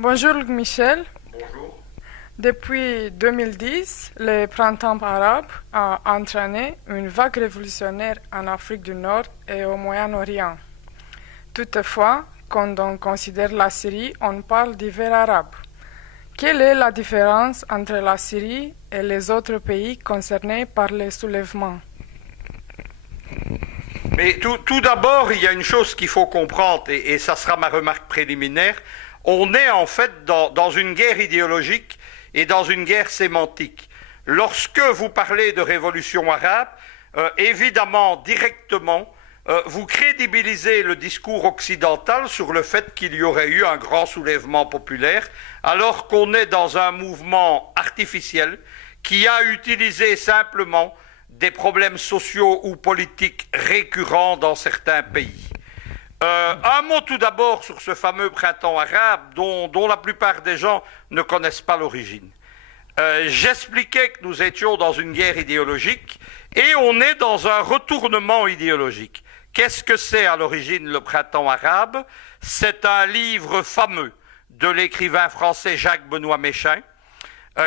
Bonjour Michel. Bonjour. Depuis 2010, le printemps arabe a entraîné une vague révolutionnaire en Afrique du Nord et au Moyen-Orient. Toutefois, quand on considère la Syrie, on parle d'hiver arabe. Quelle est la différence entre la Syrie et les autres pays concernés par les soulèvements? Mais tout d'abord, il y a une chose qu'il faut comprendre, et ça sera ma remarque préliminaire. On est en fait dans une guerre idéologique et dans une guerre sémantique. Lorsque vous parlez de révolution arabe, évidemment, directement, vous crédibilisez le discours occidental sur le fait qu'il y aurait eu un grand soulèvement populaire, alors qu'on est dans un mouvement artificiel qui a utilisé simplement des problèmes sociaux ou politiques récurrents dans certains pays. Un mot tout d'abord sur ce fameux printemps arabe dont la plupart des gens ne connaissent pas l'origine. J'expliquais que nous étions dans une guerre idéologique et on est dans un retournement idéologique. Qu'est-ce que c'est à l'origine le printemps arabe? C'est un livre fameux de l'écrivain français Jacques-Benoît Méchain,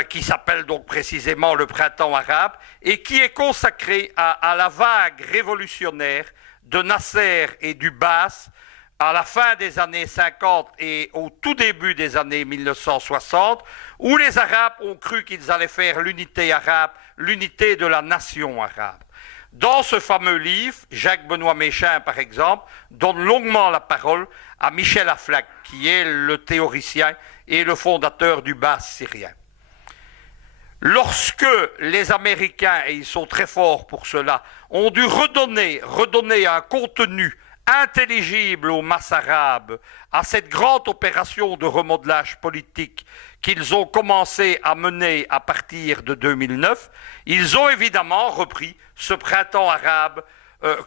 qui s'appelle donc précisément le printemps arabe et qui est consacré à la vague révolutionnaire de Nasser et du Baas à la fin des années 50 et au tout début des années 1960, où les Arabes ont cru qu'ils allaient faire l'unité arabe, l'unité de la nation arabe. Dans ce fameux livre, Jacques-Benoît Méchain, par exemple, donne longuement la parole à Michel Aflaq, qui est le théoricien et le fondateur du Baas syrien. Lorsque les Américains, et ils sont très forts pour cela, ont dû redonner un contenu intelligible aux masses arabes à cette grande opération de remodelage politique qu'ils ont commencé à mener à partir de 2009, ils ont évidemment repris ce printemps arabe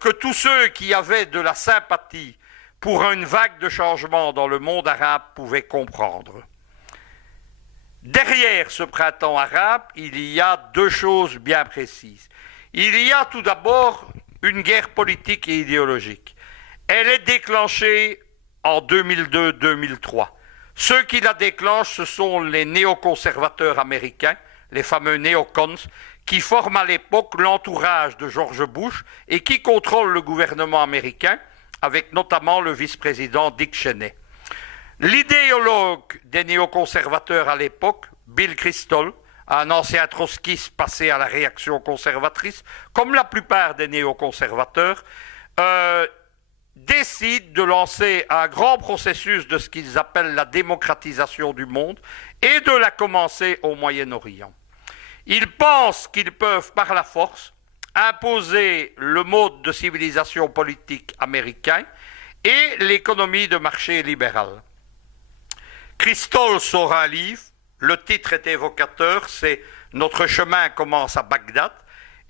que tous ceux qui avaient de la sympathie pour une vague de changement dans le monde arabe pouvaient comprendre. Derrière ce printemps arabe, il y a deux choses bien précises. Il y a tout d'abord une guerre politique et idéologique. Elle est déclenchée en 2002-2003. Ceux qui la déclenchent, ce sont les néoconservateurs américains, les fameux néocons, qui forment à l'époque l'entourage de George Bush et qui contrôlent le gouvernement américain, avec notamment le vice-président Dick Cheney. L'idéologue des néoconservateurs à l'époque, Bill Kristol, un ancien trotskiste passé à la réaction conservatrice, comme la plupart des néoconservateurs, décide de lancer un grand processus de ce qu'ils appellent la démocratisation du monde et de la commencer au Moyen-Orient. Ils pensent qu'ils peuvent par la force imposer le mode de civilisation politique américain et l'économie de marché libérale. Kristol sort un livre, le titre est évocateur, c'est « Notre chemin commence à Bagdad ».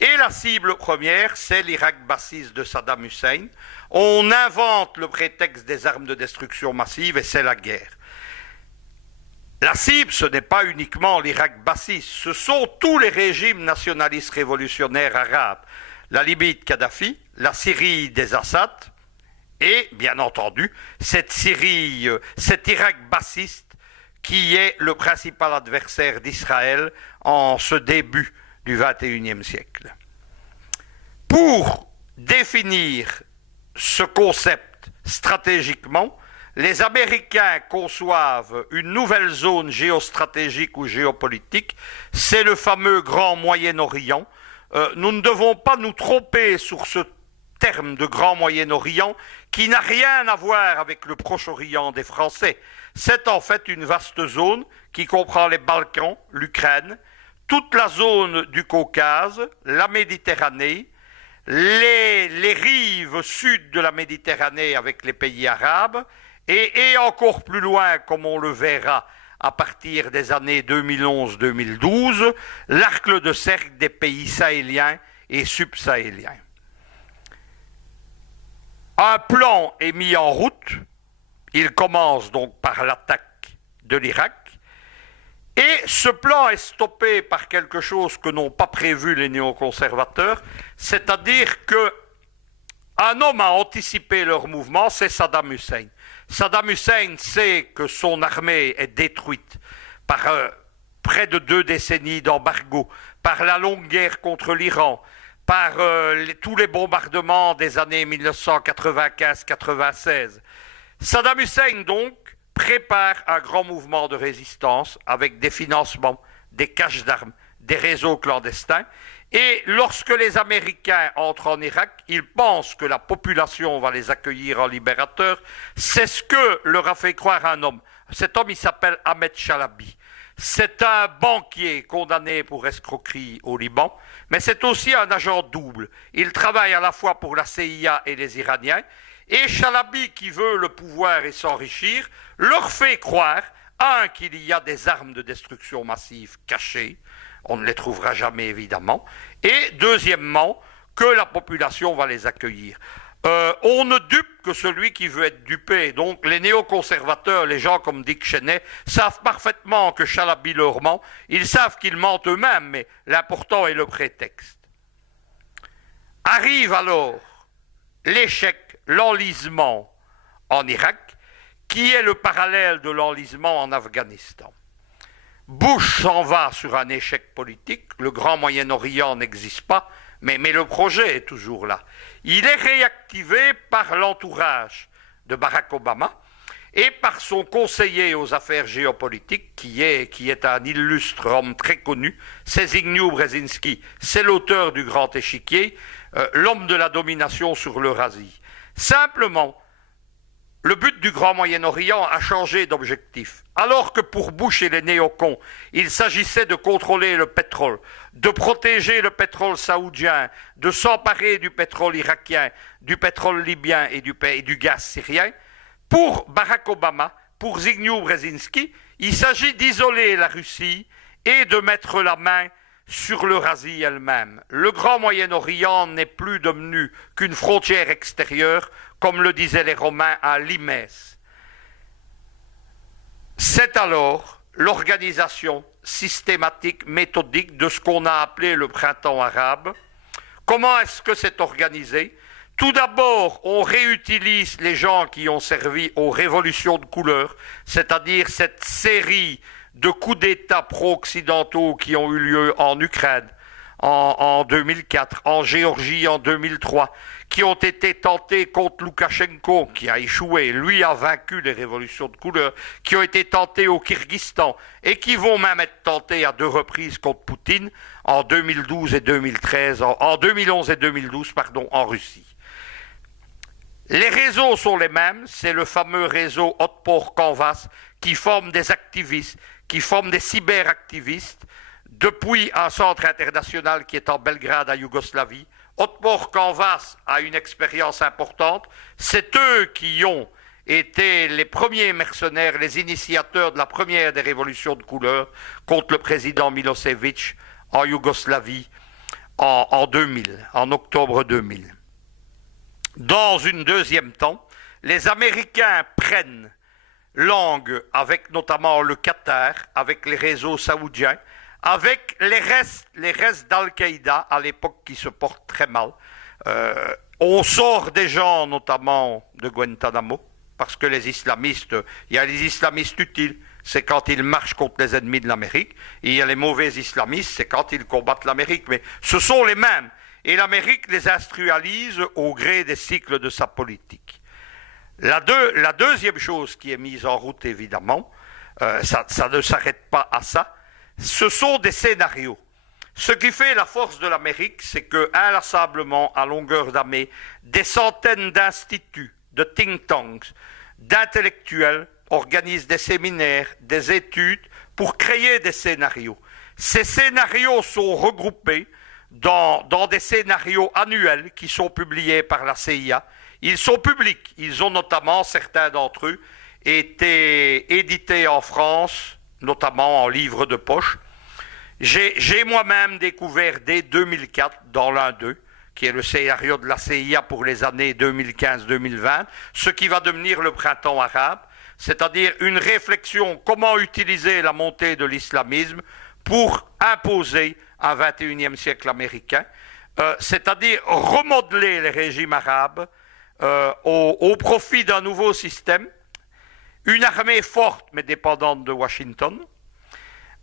Et la cible première, c'est l'Irak bassiste de Saddam Hussein. On invente le prétexte des armes de destruction massive et c'est la guerre. La cible, ce n'est pas uniquement l'Irak bassiste, ce sont tous les régimes nationalistes révolutionnaires arabes. La Libye de Kadhafi, la Syrie des Assad et, bien entendu, cet Irak bassiste qui est le principal adversaire d'Israël en ce début du XXIe siècle. Pour définir ce concept stratégiquement, les Américains conçoivent une nouvelle zone géostratégique ou géopolitique, c'est le fameux Grand Moyen-Orient. Nous ne devons pas nous tromper sur ce terme de Grand Moyen-Orient qui n'a rien à voir avec le Proche-Orient des Français. C'est en fait une vaste zone qui comprend les Balkans, l'Ukraine, toute la zone du Caucase, la Méditerranée, les rives sud de la Méditerranée avec les pays arabes et encore plus loin, comme on le verra à partir des années 2011-2012, l'arc de cercle des pays sahéliens et subsahéliens. Un plan est mis en route, il commence donc par l'attaque de l'Irak, et ce plan est stoppé par quelque chose que n'ont pas prévu les néoconservateurs, c'est-à-dire que Un homme a anticipé leur mouvement, c'est Saddam Hussein. Saddam Hussein sait que son armée est détruite par près de 2 décennies d'embargo, par la longue guerre contre l'Iran, par tous les bombardements des années 1995-96. Saddam Hussein, donc, prépare un grand mouvement de résistance avec des financements, des caches d'armes, des réseaux clandestins. Et lorsque les Américains entrent en Irak, ils pensent que la population va les accueillir en libérateurs. C'est ce que leur a fait croire un homme. Cet homme, il s'appelle Ahmed Chalabi. C'est un banquier condamné pour escroquerie au Liban, mais c'est aussi un agent double. Il travaille à la fois pour la CIA et les Iraniens, et Chalabi, qui veut le pouvoir et s'enrichir, leur fait croire, un, qu'il y a des armes de destruction massive cachées, on ne les trouvera jamais évidemment, et deuxièmement, que la population va les accueillir. On ne dupe que celui qui veut être dupé. Donc les néoconservateurs, les gens comme Dick Cheney, savent parfaitement que Chalabi leur ment. Ils savent qu'ils mentent eux-mêmes, mais l'important est le prétexte. Arrive alors l'échec, l'enlisement en Irak, qui est le parallèle de l'enlisement en Afghanistan. Bush s'en va sur un échec politique, le Grand Moyen-Orient n'existe pas, mais le projet est toujours là. Il est réactivé par l'entourage de Barack Obama et par son conseiller aux affaires géopolitiques, qui est un illustre homme très connu, c'est Zbigniew Brzezinski. C'est l'auteur du Grand Échiquier, l'homme de la domination sur l'Eurasie. Simplement, le but du Grand Moyen-Orient a changé d'objectif. Alors que pour Bush et les néocons, il s'agissait de contrôler le pétrole, de protéger le pétrole saoudien, de s'emparer du pétrole irakien, du pétrole libyen et du gaz syrien, pour Barack Obama, pour Zbigniew Brzezinski, il s'agit d'isoler la Russie et de mettre la main sur l'Eurasie elle-même. Le Grand Moyen-Orient n'est plus devenu qu'une frontière extérieure, comme le disaient les Romains à Limès. C'est alors l'organisation systématique, méthodique de ce qu'on a appelé le printemps arabe. Comment est-ce que c'est organisé? Tout d'abord, on réutilise les gens qui ont servi aux révolutions de couleur, c'est-à-dire cette série de coups d'État pro-occidentaux qui ont eu lieu en Ukraine en 2004, en Géorgie en 2003, qui ont été tentés contre Loukachenko, qui a échoué, lui a vaincu les révolutions de couleur, qui ont été tentés au Kyrgyzstan et qui vont même être tentés à 2 reprises contre Poutine en 2012 et 2013, en 2011 et 2012, pardon, en Russie. Les réseaux sont les mêmes, c'est le fameux réseau Otpor Canvas qui forme des activistes, qui forme des cyberactivistes depuis un centre international qui est en Belgrade, à Yougoslavie. Otpor Canvas a une expérience importante. C'est eux qui ont été les premiers mercenaires, les initiateurs de la première des révolutions de couleur contre le président Milosevic en Yougoslavie en 2000, en octobre 2000. Dans une deuxième temps, les Américains prennent langue avec notamment le Qatar, avec les réseaux saoudiens, avec les restes d'Al-Qaïda à l'époque qui se portent très mal. On sort des gens notamment de Guantanamo, parce que les islamistes, il y a les islamistes utiles, c'est quand ils marchent contre les ennemis de l'Amérique, et il y a les mauvais islamistes, c'est quand ils combattent l'Amérique, mais ce sont les mêmes. Et l'Amérique les instrualise au gré des cycles de sa politique. La deuxième chose qui est mise en route, évidemment, ça ne s'arrête pas à ça, ce sont des scénarios. Ce qui fait la force de l'Amérique, c'est que, inlassablement, à longueur d'année, des centaines d'instituts, de think tanks, d'intellectuels organisent des séminaires, des études pour créer des scénarios. Ces scénarios sont regroupés dans des scénarios annuels qui sont publiés par la CIA. Ils sont publics. Ils ont notamment, certains d'entre eux, été édités en France, notamment en livres de poche. J'ai moi-même découvert dès 2004, dans l'un d'eux, qui est le scénario de la CIA pour les années 2015-2020, ce qui va devenir le printemps arabe, c'est-à-dire une réflexion comment utiliser la montée de l'islamisme pour imposer un 21e siècle américain. c'est-à-dire remodeler les régimes arabes au profit d'un nouveau système, une armée forte mais dépendante de Washington,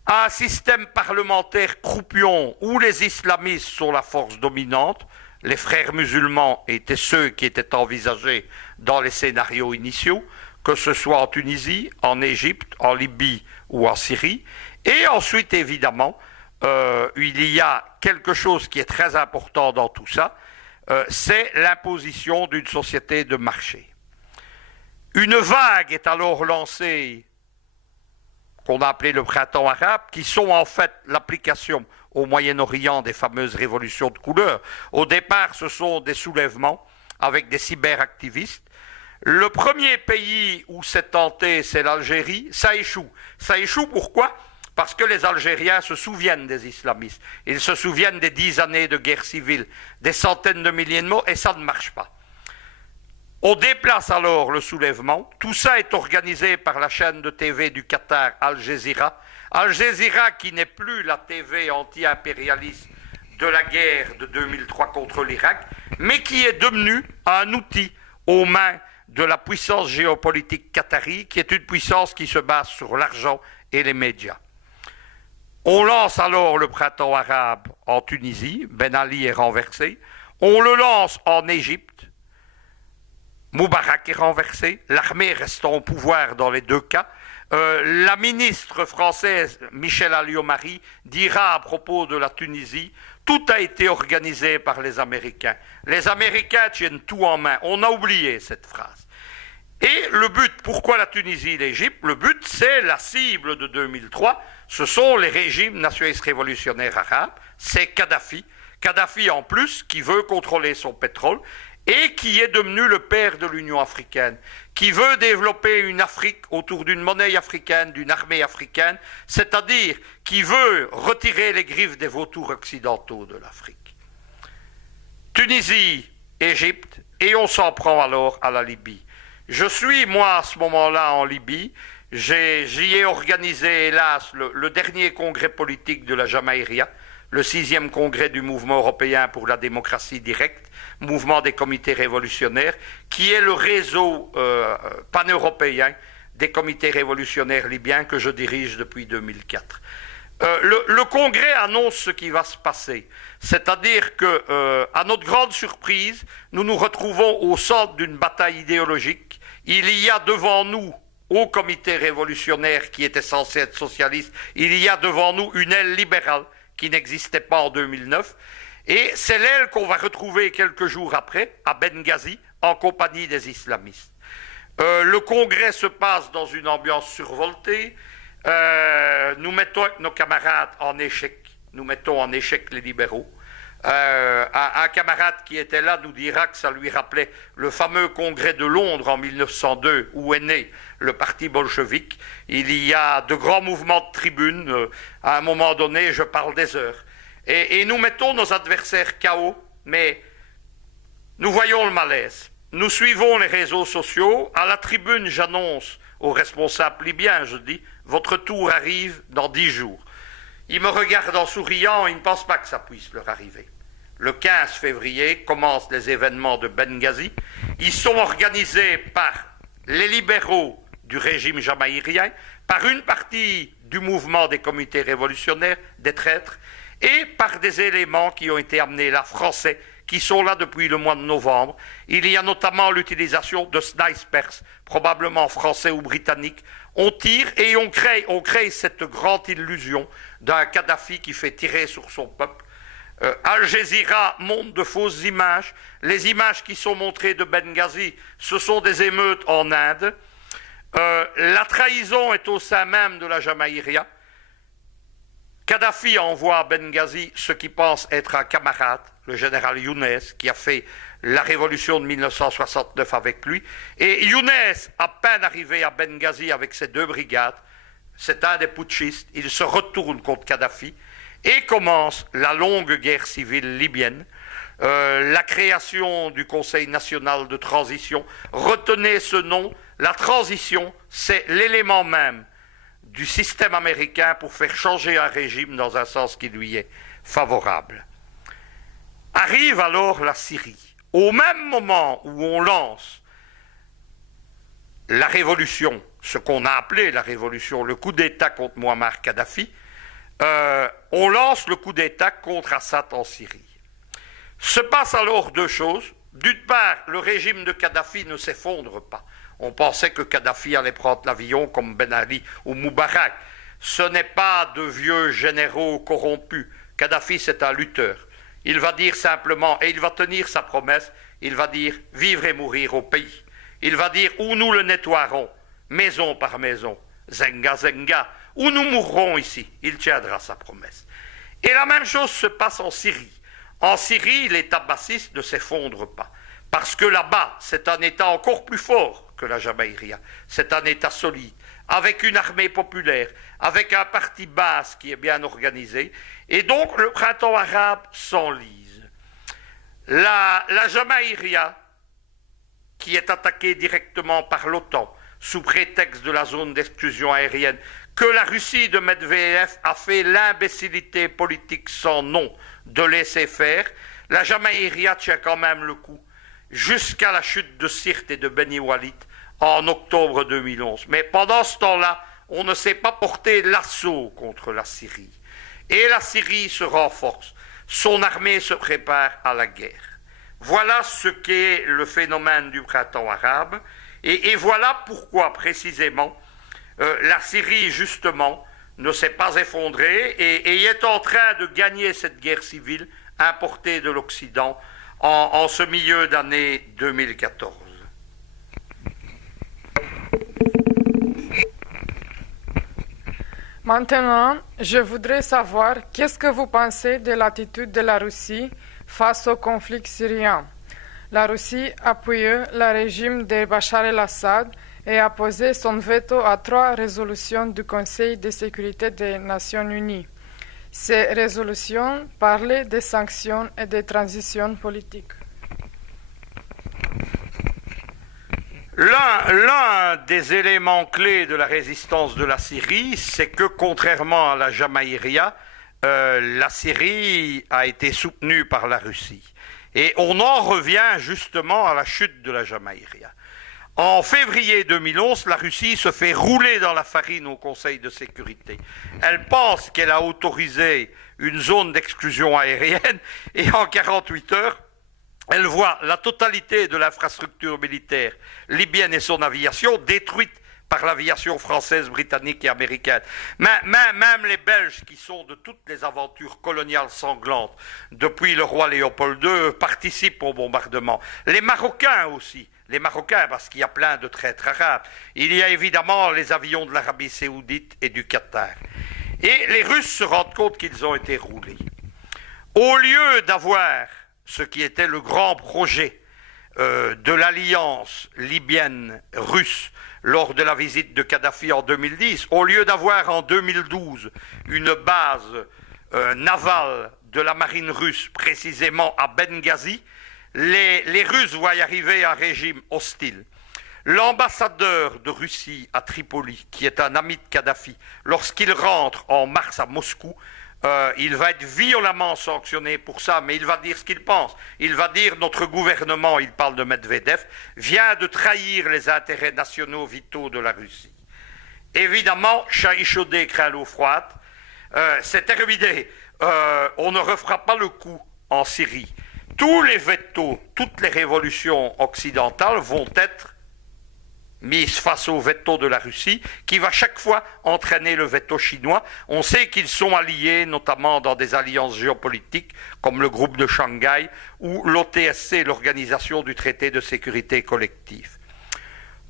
un système parlementaire croupion où les islamistes sont la force dominante. Les frères musulmans étaient ceux qui étaient envisagés dans les scénarios initiaux, que ce soit en Tunisie, en Égypte, en Libye ou en Syrie. Et ensuite, évidemment, il y a quelque chose qui est très important dans tout ça, c'est l'imposition d'une société de marché. Une vague est alors lancée, qu'on a appelée le printemps arabe, qui sont en fait l'application au Moyen-Orient des fameuses révolutions de couleur. Au départ, ce sont des soulèvements avec des cyberactivistes. Le premier pays où c'est tenté, c'est l'Algérie. Ça échoue. Ça échoue pourquoi ? Parce que les Algériens se souviennent des islamistes. Ils se souviennent des 10 années de guerre civile, des centaines de milliers de morts, et ça ne marche pas. On déplace alors le soulèvement. Tout ça est organisé par la chaîne de TV du Qatar, Al Jazeera. Al Jazeera qui n'est plus la TV anti-impérialiste de la guerre de 2003 contre l'Irak, mais qui est devenue un outil aux mains de la puissance géopolitique qatari, qui est une puissance qui se base sur l'argent et les médias. On lance alors le printemps arabe en Tunisie, Ben Ali est renversé. On le lance en Égypte, Moubarak est renversé, l'armée restant au pouvoir dans les deux cas. La ministre française Michel Alliot-Marie dira à propos de la Tunisie, tout a été organisé par les Américains. Les Américains tiennent tout en main. On a oublié cette phrase. Et le but, pourquoi la Tunisie et l'Égypte ? Le but, c'est la cible de 2003. Ce sont les régimes nationalistes révolutionnaires arabes. C'est Kadhafi. Kadhafi en plus, qui veut contrôler son pétrole et qui est devenu le père de l'Union africaine, qui veut développer une Afrique autour d'une monnaie africaine, d'une armée africaine, c'est-à-dire qui veut retirer les griffes des vautours occidentaux de l'Afrique. Tunisie, Égypte, et on s'en prend alors à la Libye. Je suis, moi, à ce moment-là, en Libye. J'y ai organisé, hélas, le dernier congrès politique de la Jamaïria, le 6e congrès du mouvement européen pour la démocratie directe, mouvement des comités révolutionnaires, qui est le réseau pan-européen des comités révolutionnaires libyens que je dirige depuis 2004. Le congrès annonce ce qui va se passer, c'est-à-dire que, à notre grande surprise, nous nous retrouvons au centre d'une bataille idéologique. Il y a devant nous, au comité révolutionnaire qui était censé être socialiste, il y a devant nous une aile libérale qui n'existait pas en 2009, et c'est l'aile qu'on va retrouver quelques jours après, à Benghazi, en compagnie des islamistes. Le congrès se passe dans une ambiance survoltée. Nous mettons avec nos camarades en échec. Nous mettons en échec les libéraux. Un camarade qui était là nous dira que ça lui rappelait le fameux congrès de Londres en 1902 où est né le parti bolchevique. Il y a de grands mouvements de tribunes. À un moment donné, je parle des heures. Et nous mettons nos adversaires KO, mais nous voyons le malaise. Nous suivons les réseaux sociaux. À la tribune, j'annonce aux responsables libyens, je dis, votre tour arrive dans 10 jours. Ils me regardent en souriant, ils ne pensent pas que ça puisse leur arriver. Le 15 février commencent les événements de Benghazi. Ils sont organisés par les libéraux du régime jamaïrien, par une partie du mouvement des comités révolutionnaires, des traîtres, et par des éléments qui ont été amenés là, français, qui sont là depuis le mois de novembre. Il y a notamment l'utilisation de snipers, probablement français ou britanniques. On tire et on crée cette grande illusion d'un Kadhafi qui fait tirer sur son peuple. Al Jazeera montre de fausses images. Les images qui sont montrées de Benghazi, ce sont des émeutes en Inde. La trahison est au sein même de la Jamaïria. Kadhafi envoie à Benghazi ce qu'il pense être un camarade, le général Younes, qui a fait la révolution de 1969 avec lui. Et Younes, à peine arrivé à Benghazi avec ses 2 brigades, c'est un des putschistes, il se retourne contre Kadhafi et commence la longue guerre civile libyenne, la création du Conseil national de transition. Retenez ce nom, la transition, c'est l'élément même du système américain pour faire changer un régime dans un sens qui lui est favorable. Arrive alors la Syrie. Au même moment où on lance la révolution, ce qu'on a appelé la révolution, le coup d'État contre Muammar Kadhafi, on lance le coup d'État contre Assad en Syrie. Se passe alors deux choses. D'une part, le régime de Kadhafi ne s'effondre pas. On pensait que Kadhafi allait prendre l'avion comme Ben Ali ou Moubarak. Ce n'est pas de vieux généraux corrompus. Kadhafi, c'est un lutteur. Il va dire simplement, et il va tenir sa promesse, il va dire vivre et mourir au pays. Il va dire où nous le nettoierons, maison par maison, zenga zenga, où nous mourrons ici. Il tiendra sa promesse. Et la même chose se passe en Syrie. En Syrie, l'État bassiste ne s'effondre pas. Parce que là-bas, c'est un État encore plus fort que la Jamaïria. C'est un État solide, avec une armée populaire, avec un parti basse qui est bien organisé. Et donc, le printemps arabe s'enlise. La Jamaïria, qui est attaquée directement par l'OTAN, sous prétexte de la zone d'exclusion aérienne, que la Russie de Medvedev a fait l'imbécilité politique sans nom de laisser faire, la Jamaïria tient quand même le coup, jusqu'à la chute de Sirte et de Beni Walid en octobre 2011. Mais pendant ce temps-là, on ne s'est pas porté l'assaut contre la Syrie. Et la Syrie se renforce. Son armée se prépare à la guerre. Voilà ce qu'est le phénomène du printemps arabe. Et voilà pourquoi, précisément, la Syrie, justement, ne s'est pas effondrée et est en train de gagner cette guerre civile importée de l'Occident en ce milieu d'année 2014. Maintenant, je voudrais savoir qu'est-ce que vous pensez de l'attitude de la Russie face au conflit syrien. La Russie appuie le régime de Bachar el-Assad et a posé son veto à 3 résolutions du Conseil de sécurité des Nations Unies. Ces résolutions parlaient des sanctions et des transitions politiques. L'un des éléments clés de la résistance de la Syrie, c'est que contrairement à la Jamaïria, la Syrie a été soutenue par la Russie. Et on en revient justement à la chute de la Jamaïria. En février 2011, la Russie se fait rouler dans la farine au Conseil de sécurité. Elle pense qu'elle a autorisé une zone d'exclusion aérienne et en 48 heures, elle voit la totalité de l'infrastructure militaire libyenne et son aviation détruite par l'aviation française, britannique et américaine. Même les Belges, qui sont de toutes les aventures coloniales sanglantes depuis le roi Léopold II, participent au bombardement. Les Marocains aussi. Les Marocains, parce qu'il y a plein de traîtres arabes. Il y a évidemment les avions de l'Arabie saoudite et du Qatar. Et les Russes se rendent compte qu'ils ont été roulés. Au lieu d'avoir ce qui était le grand projet de l'alliance libyenne-russe lors de la visite de Kadhafi en 2010, au lieu d'avoir en 2012 une base navale de la marine russe précisément à Benghazi, les Russes voient y arriver un régime hostile. L'ambassadeur de Russie à Tripoli, qui est un ami de Kadhafi, lorsqu'il rentre en mars à Moscou, il va être violemment sanctionné pour ça, mais il va dire ce qu'il pense. Il va dire notre gouvernement, il parle de Medvedev, vient de trahir les intérêts nationaux vitaux de la Russie. Évidemment, chat échaudé craint l'eau froide. C'est terminé. On ne refera pas le coup en Syrie. Tous les vétos, toutes les révolutions occidentales vont être mises face au veto de la Russie, qui va chaque fois entraîner le veto chinois. On sait qu'ils sont alliés, notamment dans des alliances géopolitiques, comme le groupe de Shanghai, ou l'OTSC, l'Organisation du traité de sécurité collective.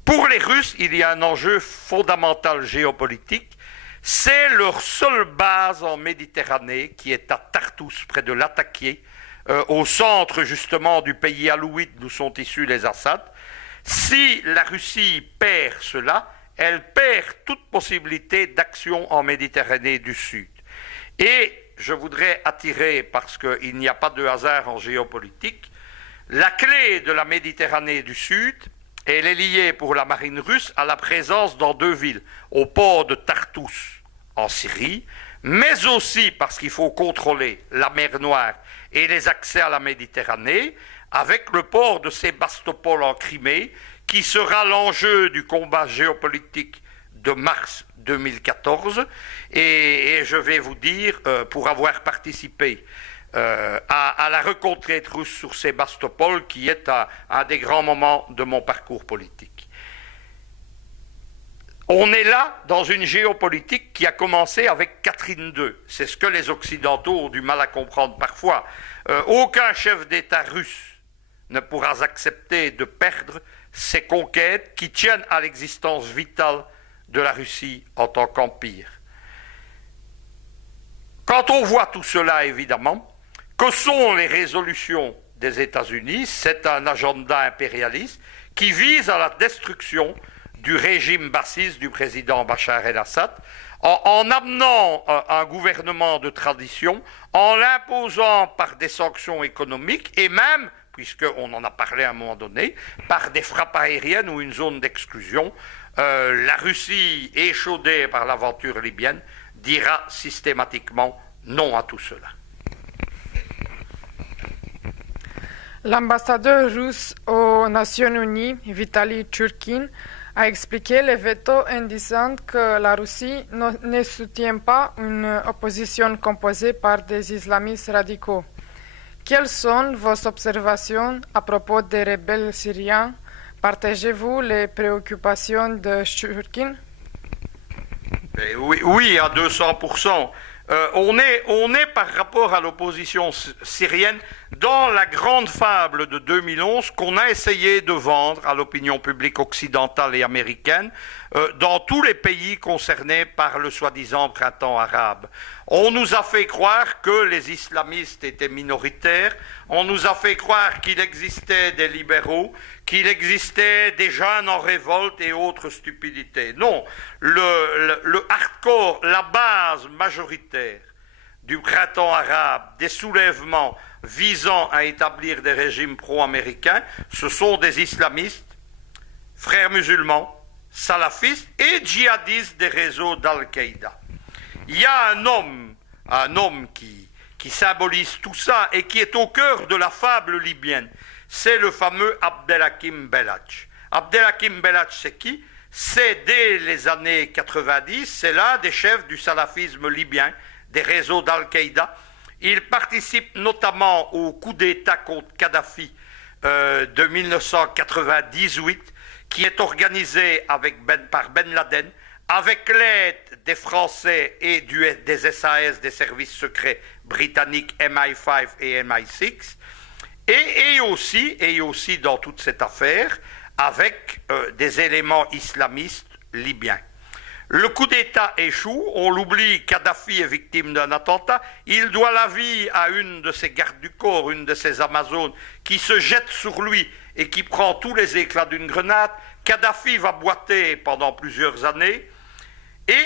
Pour les Russes, il y a un enjeu fondamental géopolitique, c'est leur seule base en Méditerranée, qui est à Tartous, près de Latakia, au centre justement du pays alouite d'où sont issus les Assad. Si la Russie perd cela, elle perd toute possibilité d'action en Méditerranée du Sud. Et je voudrais attirer, parce qu'il n'y a pas de hasard en géopolitique, la clé de la Méditerranée du Sud, elle est liée pour la marine russe à la présence dans 2 villes, au port de Tartous en Syrie, mais aussi parce qu'il faut contrôler la mer Noire et les accès à la Méditerranée, avec le port de Sébastopol en Crimée, qui sera l'enjeu du combat géopolitique de mars 2014. Et je vais vous dire, pour avoir participé à la reconquête russe sur Sébastopol, qui est un des grands moments de mon parcours politique. On est là dans une géopolitique qui a commencé avec Catherine II. C'est ce que les Occidentaux ont du mal à comprendre parfois. Aucun chef d'État russe ne pourra accepter de perdre ces conquêtes qui tiennent à l'existence vitale de la Russie en tant qu'empire. Quand on voit tout cela, évidemment, que sont les résolutions des États-Unis? C'est un agenda impérialiste qui vise à la destruction du régime bassiste du président Bachar el-Assad, en amenant un gouvernement de tradition, en l'imposant par des sanctions économiques et même, puisqu'on en a parlé à un moment donné, par des frappes aériennes ou une zone d'exclusion. La Russie, échaudée par l'aventure libyenne, dira systématiquement non à tout cela. L'ambassadeur russe aux Nations Unies, Vitaly Churkin, a expliqué le veto en disant que la Russie ne soutient pas une opposition composée par des islamistes radicaux. Quelles sont vos observations à propos des rebelles syriens? Partagez-vous les préoccupations de Churkin? Oui, à 200%. On est par rapport à l'opposition syrienne dans la grande fable de 2011 qu'on a essayé de vendre à l'opinion publique occidentale et américaine dans tous les pays concernés par le soi-disant printemps arabe. On nous a fait croire que les islamistes étaient minoritaires, on nous a fait croire qu'il existait des libéraux, qu'il existait des jeunes en révolte et autres stupidités. Non, le hardcore, la base majoritaire du printemps arabe, des soulèvements visant à établir des régimes pro-américains, ce sont des islamistes, frères musulmans, salafistes et djihadistes des réseaux d'Al-Qaïda. Il y a un homme qui symbolise tout ça et qui est au cœur de la fable libyenne. C'est le fameux Abdelhakim Belhadj. Abdelhakim Belhadj, c'est qui? C'est dès les années 90, c'est l'un des chefs du salafisme libyen, des réseaux d'Al-Qaïda. Il participe notamment au coup d'État contre Kadhafi de 1998, qui est organisé par Ben Laden, avec l'aide des Français et des SAS, des services secrets britanniques MI5 et MI6, et aussi dans toute cette affaire, avec des éléments islamistes libyens. Le coup d'État échoue, on l'oublie, Kadhafi est victime d'un attentat, il doit la vie à une de ses gardes du corps, une de ses Amazones, qui se jette sur lui et qui prend tous les éclats d'une grenade. Kadhafi va boiter pendant plusieurs années, et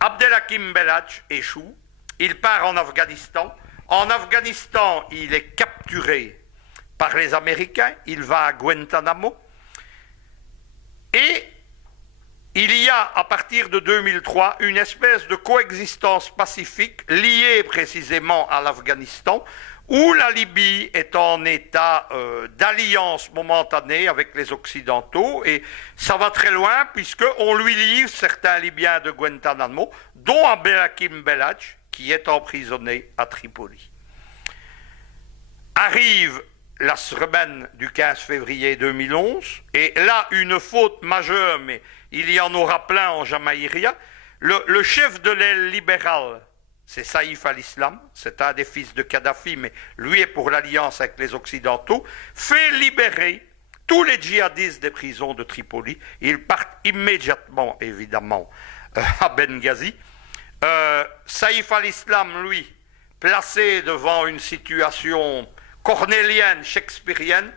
Abdelhakim Belhadj échoue, il part en Afghanistan. En Afghanistan, il est capturé par les Américains, il va à Guantanamo, et il y a, à partir de 2003, une espèce de coexistence pacifique liée précisément à l'Afghanistan, où la Libye est en état d'alliance momentanée avec les Occidentaux, et ça va très loin, puisqu'on lui livre certains Libyens de Guantanamo, dont Abdelhakim Belhadj, qui est emprisonné à Tripoli. Arrive la semaine du 15 février 2011, et là, une faute majeure, mais il y en aura plein en Jamaïria, le chef de l'aile libérale, c'est Saïf al-Islam, c'est un des fils de Kadhafi, mais lui est pour l'alliance avec les Occidentaux, fait libérer tous les djihadistes des prisons de Tripoli. Ils partent immédiatement, évidemment, à Benghazi. Saïf al-Islam, lui, placé devant une situation cornélienne, shakespearienne,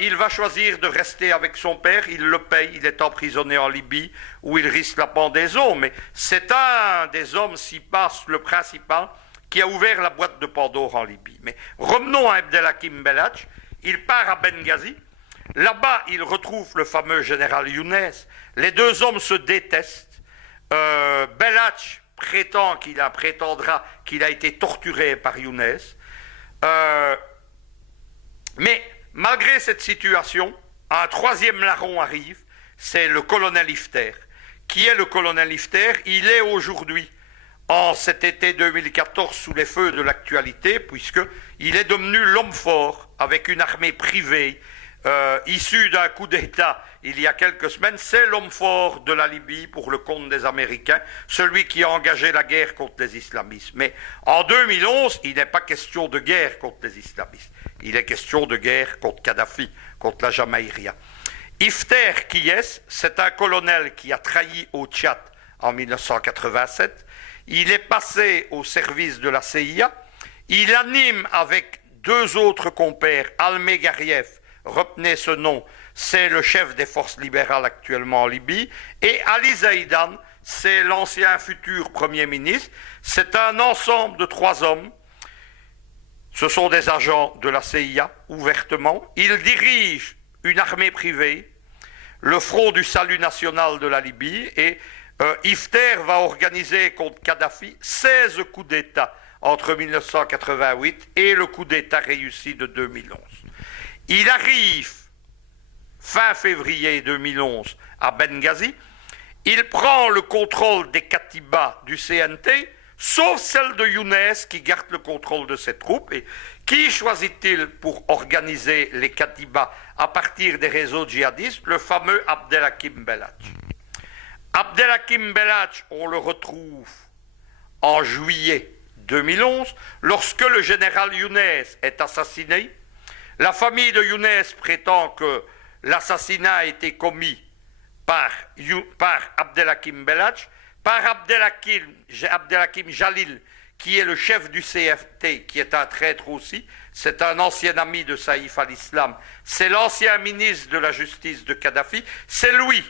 il va choisir de rester avec son père, il le paye, il est emprisonné en Libye, où il risque la pendaison, mais c'est un des hommes, s'y passe le principal, qui a ouvert la boîte de Pandore en Libye. Mais revenons à Abdelhakim Belhadj, il part à Benghazi, là-bas il retrouve le fameux général Younes, les deux hommes se détestent, Belhadj prétendra qu'il a été torturé par Younes. Mais malgré cette situation, un troisième larron arrive, c'est le colonel Ifter. Qui est le colonel Ifter? Il est aujourd'hui, en cet été 2014, sous les feux de l'actualité, puisqu'il est devenu l'homme fort, avec une armée privée, issu d'un coup d'État il y a quelques semaines. C'est l'homme fort de la Libye pour le compte des Américains, celui qui a engagé la guerre contre les islamistes. Mais en 2011, il n'est pas question de guerre contre les islamistes. Il est question de guerre contre Kadhafi, contre la Jamaïria. Ifter qui est, c'est un colonel qui a trahi au Tchad en 1987. Il est passé au service de la CIA. Il anime avec deux autres compères, Al-Meghariev, retenez ce nom, c'est le chef des forces libérales actuellement en Libye, et Ali Zaïdan, c'est l'ancien futur Premier ministre. C'est un ensemble de trois hommes. Ce sont des agents de la CIA, ouvertement. Ils dirigent une armée privée, le Front du Salut National de la Libye, et Ifter va organiser contre Kadhafi 16 coups d'État entre 1988 et le coup d'État réussi de 2011. Il arrive fin février 2011 à Benghazi, il prend le contrôle des Katibas du CNT, sauf celle de Younes qui garde le contrôle de ses troupes. Et qui choisit-il pour organiser les Katibas à partir des réseaux djihadistes? Le fameux Abdelhakim Belhadj. Abdelhakim Belhadj, on le retrouve en juillet 2011, lorsque le général Younes est assassiné. La famille de Younes prétend que l'assassinat a été commis par Abdelhakim Belhadj, par Abdelhakim Jalil, qui est le chef du CFT, qui est un traître aussi. C'est un ancien ami de Saïf al-Islam. C'est l'ancien ministre de la Justice de Kadhafi. C'est lui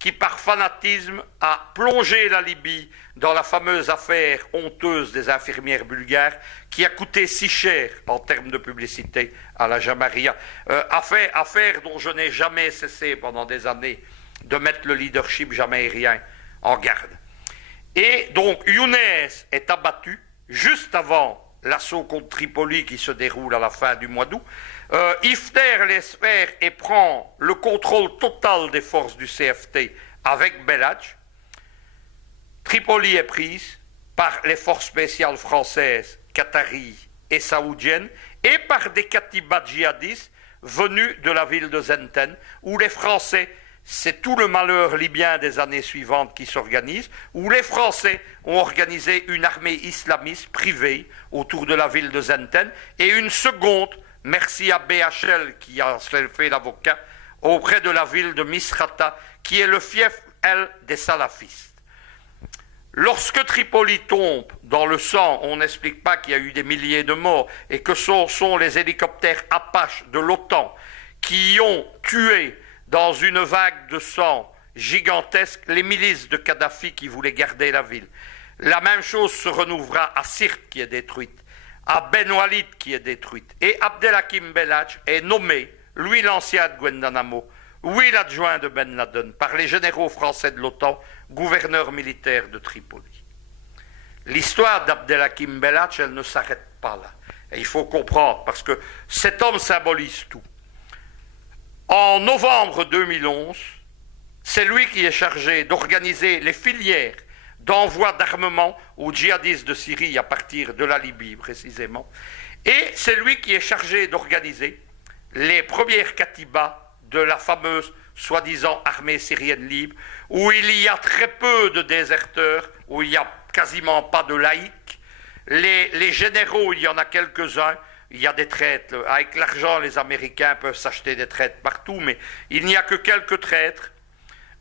qui, par fanatisme, a plongé la Libye dans la fameuse affaire honteuse des infirmières bulgares, qui a coûté si cher en termes de publicité à la Jamaïria. Affaire dont je n'ai jamais cessé pendant des années de mettre le leadership jamaïrien en garde. Et donc Younes est abattu juste avant l'assaut contre Tripoli qui se déroule à la fin du mois d'août. Ifter laisse faire et prend le contrôle total des forces du CFT avec Belhadj. Tripoli est prise par les forces spéciales françaises, qataries et saoudiennes, et par des katibas djihadistes venus de la ville de Zenten, où les Français, c'est tout le malheur libyen des années suivantes qui s'organise, où les Français ont organisé une armée islamiste privée autour de la ville de Zenten, et une seconde, merci à BHL qui a fait l'avocat, auprès de la ville de Misrata, qui est le fief, elle, des salafistes. Lorsque Tripoli tombe dans le sang, on n'explique pas qu'il y a eu des milliers de morts, et que ce sont les hélicoptères Apache de l'OTAN qui ont tué dans une vague de sang gigantesque les milices de Kadhafi qui voulaient garder la ville. La même chose se renouvelera à Sirte qui est détruite, à Ben Walid qui est détruite. Et Abdelhakim Belhadj est nommé, lui l'ancien de Guantanamo, lui l'adjoint de Ben Laden, par les généraux français de l'OTAN, gouverneur militaire de Tripoli. L'histoire d'Abdelhakim Belhadj, elle ne s'arrête pas là. Et il faut comprendre, parce que cet homme symbolise tout. En novembre 2011, c'est lui qui est chargé d'organiser les filières d'envoi d'armement aux djihadistes de Syrie à partir de la Libye précisément. Et c'est lui qui est chargé d'organiser les premières katibas de la fameuse soi-disant armée syrienne libre, où il y a très peu de déserteurs, où il n'y a quasiment pas de laïcs. Les généraux, il y en a quelques-uns. Il y a des traîtres. Avec l'argent, les Américains peuvent s'acheter des traîtres partout, mais il n'y a que quelques traîtres.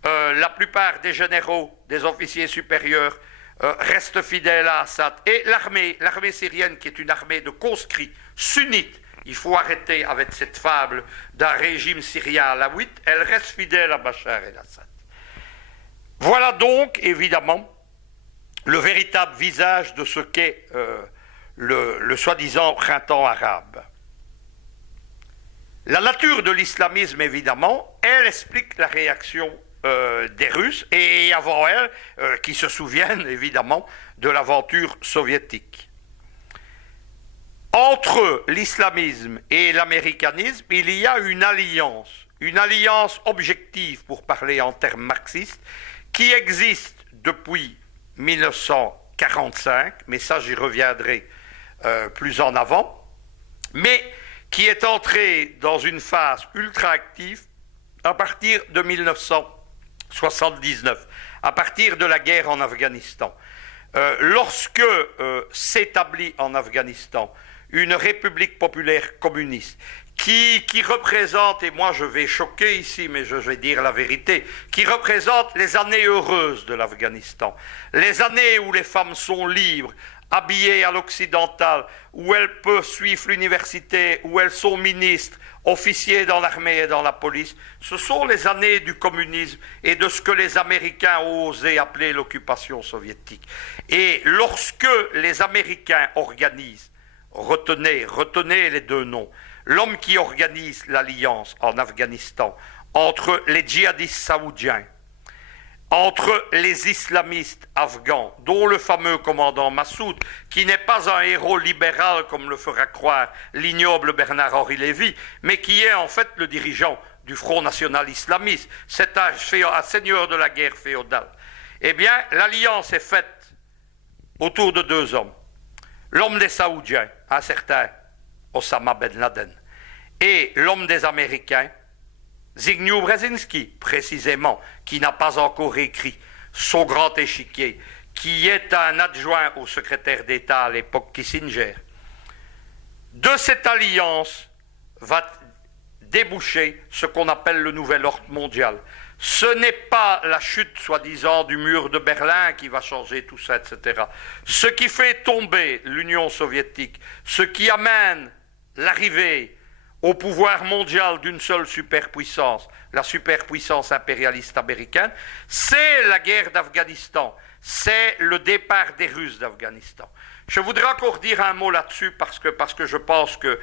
La plupart des généraux, des officiers supérieurs, restent fidèles à Assad. Et l'armée syrienne, qui est une armée de conscrits sunnites, il faut arrêter avec cette fable d'un régime syrien alawite, elle reste fidèle à Bachar el-Assad. Voilà donc, évidemment, le véritable visage de ce qu'est le soi-disant printemps arabe. La nature de l'islamisme, évidemment, elle explique la réaction des Russes et avant elles, qui se souviennent évidemment de l'aventure soviétique. Entre l'islamisme et l'américanisme, il y a une alliance objective pour parler en termes marxistes, qui existe depuis 1945, mais ça j'y reviendrai plus en avant, mais qui est entrée dans une phase ultra active à partir de 1979, à partir de la guerre en Afghanistan. Lorsque s'établit en Afghanistan une république populaire communiste qui représente, et moi je vais choquer ici, mais je vais dire la vérité, qui représente les années heureuses de l'Afghanistan, les années où les femmes sont libres, habillées à l'occidental, où elles peuvent suivre l'université, où elles sont ministres, officiers dans l'armée et dans la police, ce sont les années du communisme et de ce que les Américains ont osé appeler l'occupation soviétique. Et lorsque les Américains organisent, retenez les deux noms, l'homme qui organise l'alliance en Afghanistan entre les djihadistes saoudiens, entre les islamistes afghans, dont le fameux commandant Massoud, qui n'est pas un héros libéral comme le fera croire l'ignoble Bernard-Henri Lévy, mais qui est en fait le dirigeant du Front National Islamiste. C'est un seigneur de la guerre féodale. Eh bien, l'alliance est faite autour de deux hommes. L'homme des Saoudiens, un certain Osama Ben Laden, et l'homme des Américains, Zbigniew Brzezinski, précisément, qui n'a pas encore écrit son grand échiquier, qui est un adjoint au secrétaire d'État à l'époque Kissinger. De cette alliance va déboucher ce qu'on appelle le nouvel ordre mondial. Ce n'est pas la chute, soi-disant, du mur de Berlin qui va changer tout ça, etc. Ce qui fait tomber l'Union soviétique, ce qui amène l'arrivée au pouvoir mondial d'une seule superpuissance, la superpuissance impérialiste américaine, c'est la guerre d'Afghanistan, c'est le départ des Russes d'Afghanistan. Je voudrais encore dire un mot là-dessus parce que je pense que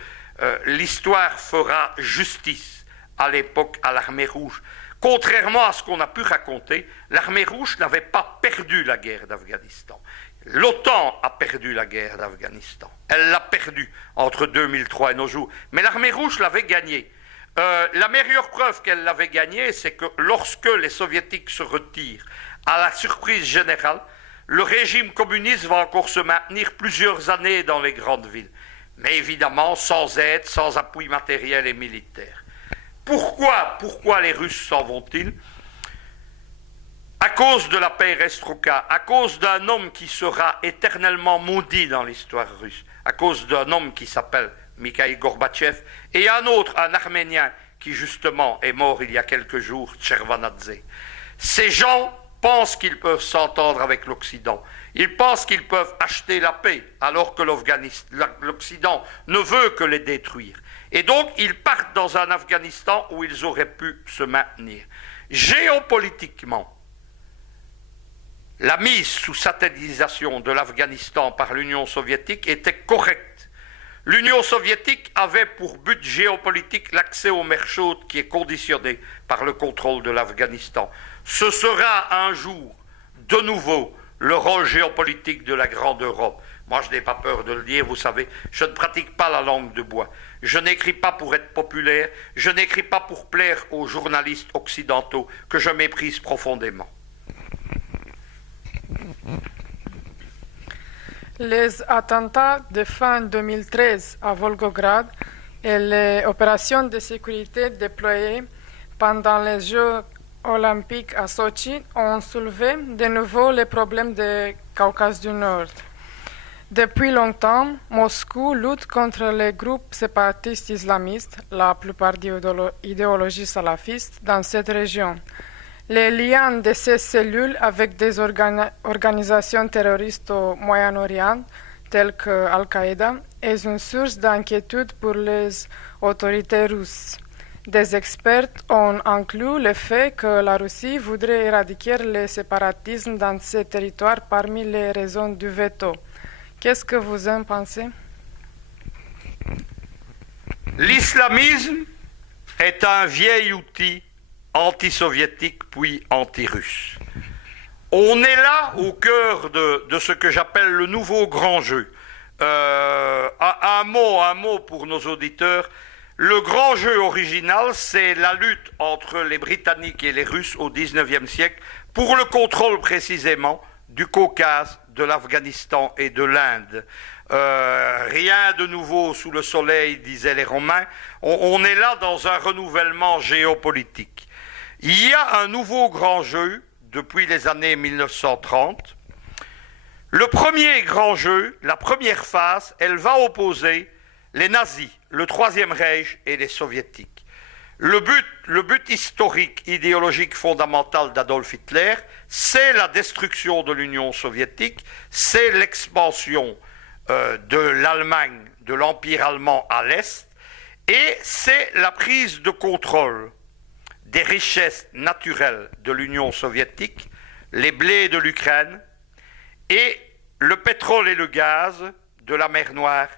l'histoire fera justice à l'époque à l'Armée rouge. Contrairement à ce qu'on a pu raconter, l'Armée rouge n'avait pas perdu la guerre d'Afghanistan. L'OTAN a perdu la guerre d'Afghanistan. Elle l'a perdue entre 2003 et nos jours. Mais l'Armée rouge l'avait gagnée. La meilleure preuve qu'elle l'avait gagnée, c'est que lorsque les Soviétiques se retirent, à la surprise générale, le régime communiste va encore se maintenir plusieurs années dans les grandes villes. Mais évidemment, sans aide, sans appui matériel et militaire. Pourquoi les Russes s'en vont-ils ? À cause de la perestroïka, à cause d'un homme qui sera éternellement maudit dans l'histoire russe, à cause d'un homme qui s'appelle Mikhaïl Gorbatchev, et un autre, un Arménien, qui justement est mort il y a quelques jours, Tchervanadze. Ces gens pensent qu'ils peuvent s'entendre avec l'Occident. Ils pensent qu'ils peuvent acheter la paix, alors que l'Occident ne veut que les détruire. Et donc, ils partent dans un Afghanistan où ils auraient pu se maintenir. Géopolitiquement, la mise sous satellisation de l'Afghanistan par l'Union soviétique était correcte. L'Union soviétique avait pour but géopolitique l'accès aux mers chaudes qui est conditionné par le contrôle de l'Afghanistan. Ce sera un jour, de nouveau, le rôle géopolitique de la grande Europe. Moi, je n'ai pas peur de le dire, vous savez, je ne pratique pas la langue de bois. Je n'écris pas pour être populaire, je n'écris pas pour plaire aux journalistes occidentaux que je méprise profondément. Les attentats de fin 2013 à Volgograd et les opérations de sécurité déployées pendant les Jeux olympiques à Sochi ont soulevé de nouveau les problèmes du Caucase du Nord. Depuis longtemps, Moscou lutte contre les groupes séparatistes islamistes, la plupart d'idéologie salafiste, dans cette région. Les liens de ces cellules avec des organisations terroristes au Moyen-Orient, telles que Al-Qaïda, est une source d'inquiétude pour les autorités russes. Des experts ont inclus le fait que la Russie voudrait éradiquer le séparatisme dans ces territoires parmi les raisons du veto. Qu'est-ce que vous en pensez? L'islamisme est un vieil outil anti-soviétique puis anti-russe. On est là au cœur de ce que j'appelle le nouveau grand jeu. Un mot pour nos auditeurs. Le grand jeu original, c'est la lutte entre les Britanniques et les Russes au XIXe siècle pour le contrôle précisément du Caucase, de l'Afghanistan et de l'Inde. Rien de nouveau sous le soleil, disaient les Romains. On est là dans un renouvellement géopolitique. Il y a un nouveau grand jeu depuis les années 1930. Le premier grand jeu, la première phase, elle va opposer les nazis, le Troisième Reich et les soviétiques. Le but historique, idéologique fondamental d'Adolf Hitler, c'est la destruction de l'Union soviétique, c'est l'expansion de l'Allemagne, de l'Empire allemand à l'Est, et c'est la prise de contrôle des richesses naturelles de l'Union soviétique, les blés de l'Ukraine, et le pétrole et le gaz de la mer Noire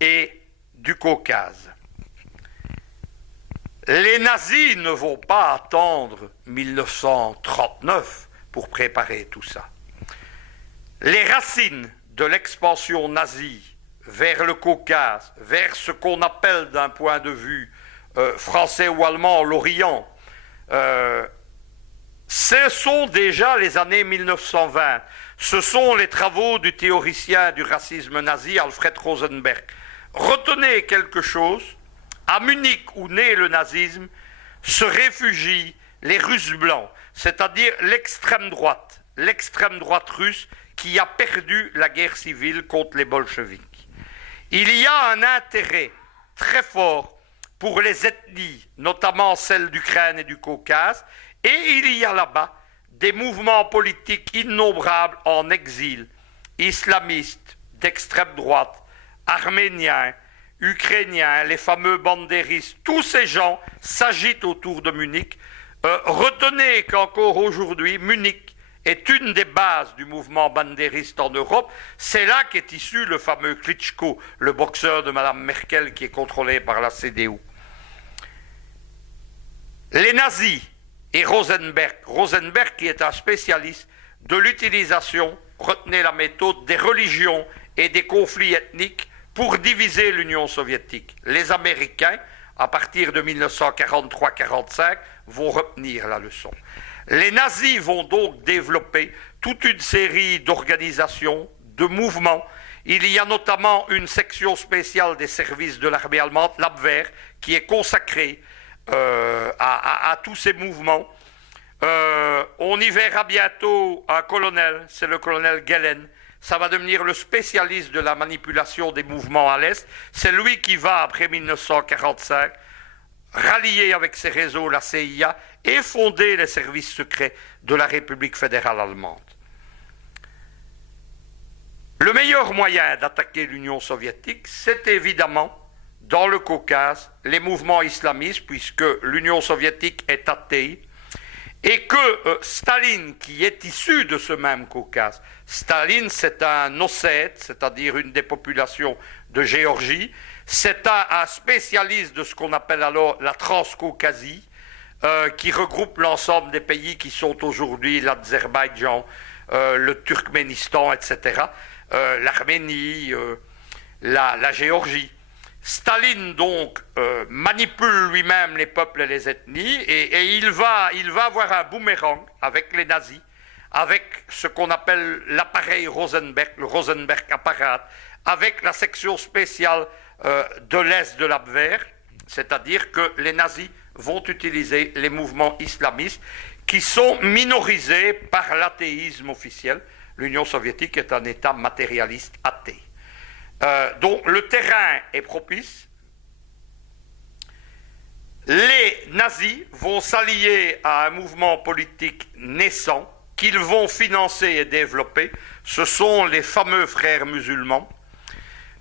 et du Caucase. Les nazis ne vont pas attendre 1939 pour préparer tout ça. Les racines de l'expansion nazie vers le Caucase, vers ce qu'on appelle d'un point de vue français ou allemand l'Orient, ce sont déjà les années 1920. Ce sont les travaux du théoricien du racisme nazi Alfred Rosenberg. Retenez quelque chose, à Munich où naît le nazisme, se réfugient les Russes blancs, c'est-à-dire l'extrême droite russe qui a perdu la guerre civile contre les bolcheviks. Il y a un intérêt très fort pour les ethnies, notamment celles d'Ukraine et du Caucase, et il y a là-bas des mouvements politiques innombrables en exil, islamistes, d'extrême droite, arméniens, ukrainiens, les fameux bandéristes, tous ces gens s'agitent autour de Munich. Retenez qu'encore aujourd'hui, Munich est une des bases du mouvement bandériste en Europe. C'est là qu'est issu le fameux Klitschko, le boxeur de Madame Merkel qui est contrôlé par la CDU. Les nazis et Rosenberg qui est un spécialiste de l'utilisation, retenez la méthode, des religions et des conflits ethniques pour diviser l'Union soviétique. Les Américains, à partir de 1943-45, vont retenir la leçon. Les nazis vont donc développer toute une série d'organisations, de mouvements. Il y a notamment une section spéciale des services de l'armée allemande, l'Abwehr, qui est consacrée à tous ces mouvements. On y verra bientôt un colonel, c'est le colonel Gehlen. Ça va devenir le spécialiste de la manipulation des mouvements à l'Est. C'est lui qui va, après 1945, rallier avec ses réseaux la CIA et fonder les services secrets de la République fédérale allemande. Le meilleur moyen d'attaquer l'Union soviétique, c'est évidemment, dans le Caucase, les mouvements islamistes, puisque l'Union soviétique est athée, et que Staline, qui est issu de ce même Caucase, Staline c'est un ossète, c'est-à-dire une des populations de Géorgie, c'est un spécialiste de ce qu'on appelle alors la Transcaucasie, qui regroupe l'ensemble des pays qui sont aujourd'hui l'Azerbaïdjan, le Turkménistan, etc., l'Arménie, la Géorgie. Staline donc manipule lui-même les peuples et les ethnies et il va avoir un boomerang avec les nazis, avec ce qu'on appelle l'appareil Rosenberg, le Rosenberg apparat, avec la section spéciale de l'Est de l'Abwehr, c'est-à-dire que les nazis vont utiliser les mouvements islamistes qui sont minorisés par l'athéisme officiel. L'Union soviétique est un État matérialiste athée. Donc le terrain est propice. Les nazis vont s'allier à un mouvement politique naissant qu'ils vont financer et développer. Ce sont les fameux frères musulmans.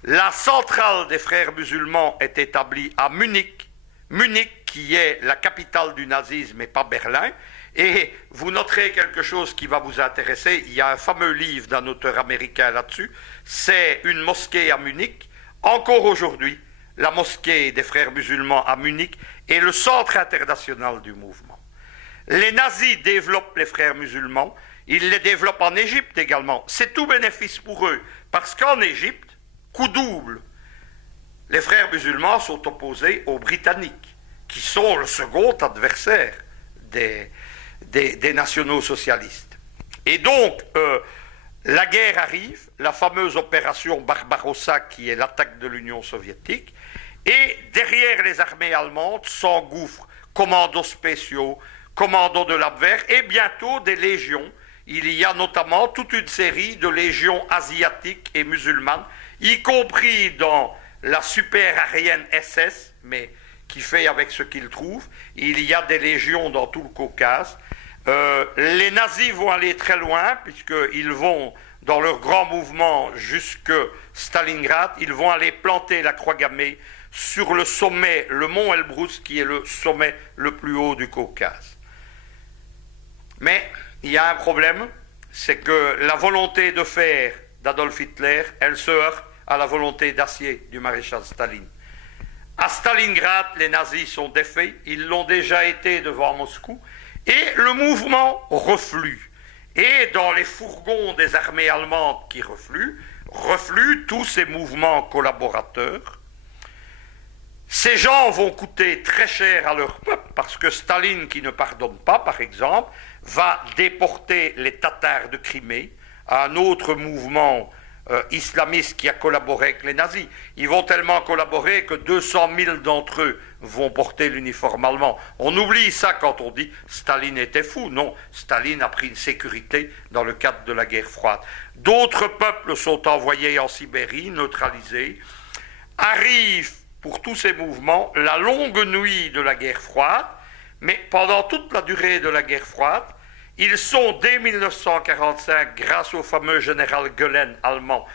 La centrale des frères musulmans est établie à Munich. Munich qui est la capitale du nazisme et pas Berlin. Et vous noterez quelque chose qui va vous intéresser. Il y a un fameux livre d'un auteur américain là-dessus. C'est une mosquée à Munich. Encore aujourd'hui, la mosquée des frères musulmans à Munich est le centre international du mouvement. Les nazis développent les frères musulmans, ils les développent en Égypte également. C'est tout bénéfice pour eux, parce qu'en Égypte, coup double, les frères musulmans sont opposés aux Britanniques, qui sont le second adversaire des nationaux socialistes. Et donc, la guerre arrive, la fameuse opération Barbarossa, qui est l'attaque de l'Union soviétique, et derrière les armées allemandes s'engouffrent commandos spéciaux, commandos de l'Abwehr, et bientôt des légions. Il y a notamment toute une série de légions asiatiques et musulmanes, y compris dans la super aérienne SS, mais qui fait avec ce qu'il trouve. Il y a des légions dans tout le Caucase. Les nazis vont aller très loin, puisqu'ils vont, dans leur grand mouvement jusque Stalingrad, ils vont aller planter la croix gammée sur le sommet, le mont Elbrus, qui est le sommet le plus haut du Caucase. Mais il y a un problème, c'est que la volonté de fer d'Adolf Hitler, elle se heurte à la volonté d'acier du maréchal Staline. À Stalingrad, les nazis sont défaits, ils l'ont déjà été devant Moscou, et le mouvement reflue. Et dans les fourgons des armées allemandes qui refluent tous ces mouvements collaborateurs. Ces gens vont coûter très cher à leur peuple, parce que Staline, qui ne pardonne pas, par exemple, va déporter les Tatars de Crimée, un autre mouvement islamiste qui a collaboré avec les nazis. Ils vont tellement collaborer que 200 000 d'entre eux vont porter l'uniforme allemand. On oublie ça quand on dit Staline était fou. Non, Staline a pris une sécurité dans le cadre de la guerre froide. D'autres peuples sont envoyés en Sibérie, neutralisés. Arrive pour tous ces mouvements la longue nuit de la guerre froide, mais pendant toute la durée de la guerre froide, ils sont, dès 1945, grâce au fameux général Göhlen allemand,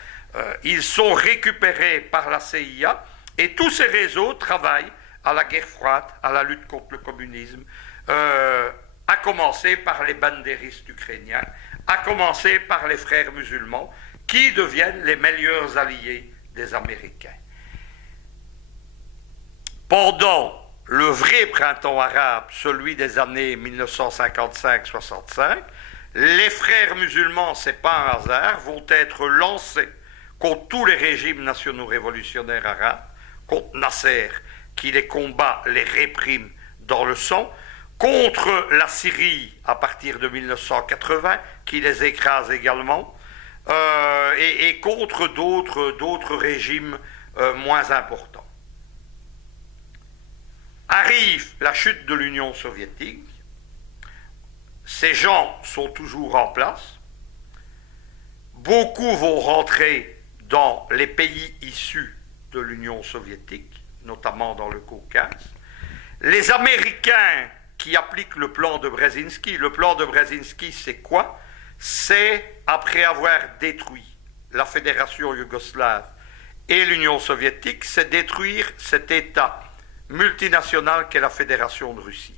ils sont récupérés par la CIA, et tous ces réseaux travaillent à la guerre froide, à la lutte contre le communisme, à commencer par les bandéristes ukrainiens, à commencer par les frères musulmans, qui deviennent les meilleurs alliés des Américains. Pendant le vrai printemps arabe, celui des années 1955-65, les frères musulmans, c'est pas un hasard, vont être lancés contre tous les régimes nationaux révolutionnaires arabes, contre Nasser, qui les combat, les réprime dans le sang, contre la Syrie à partir de 1980, qui les écrase également, et contre d'autres régimes moins importants. Arrive la chute de l'Union soviétique, ces gens sont toujours en place, beaucoup vont rentrer dans les pays issus de l'Union soviétique, notamment dans le Caucase. Les Américains qui appliquent le plan de Brzezinski, c'est quoi? C'est, après avoir détruit la Fédération yougoslave et l'Union soviétique, c'est détruire cet État multinationale qu'est la Fédération de Russie.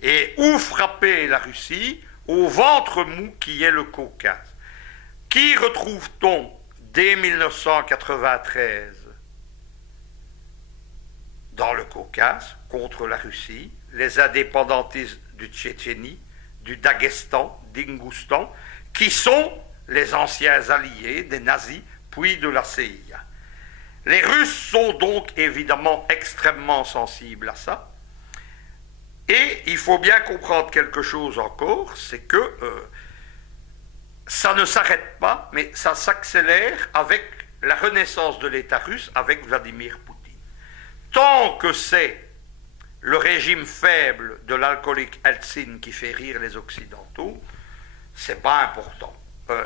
Et où frapper la Russie? Au ventre mou qui est le Caucase. Qui retrouve-t-on dès 1993 dans le Caucase contre la Russie? Les indépendantistes du Tchétchénie, du Daghestan, d'Ingoustan, qui sont les anciens alliés des nazis puis de la CIA. Les Russes sont donc évidemment extrêmement sensibles à ça. Et il faut bien comprendre quelque chose encore, c'est que ça ne s'arrête pas, mais ça s'accélère avec la renaissance de l'État russe, avec Vladimir Poutine. Tant que c'est le régime faible de l'alcoolique Eltsine qui fait rire les Occidentaux, c'est pas important.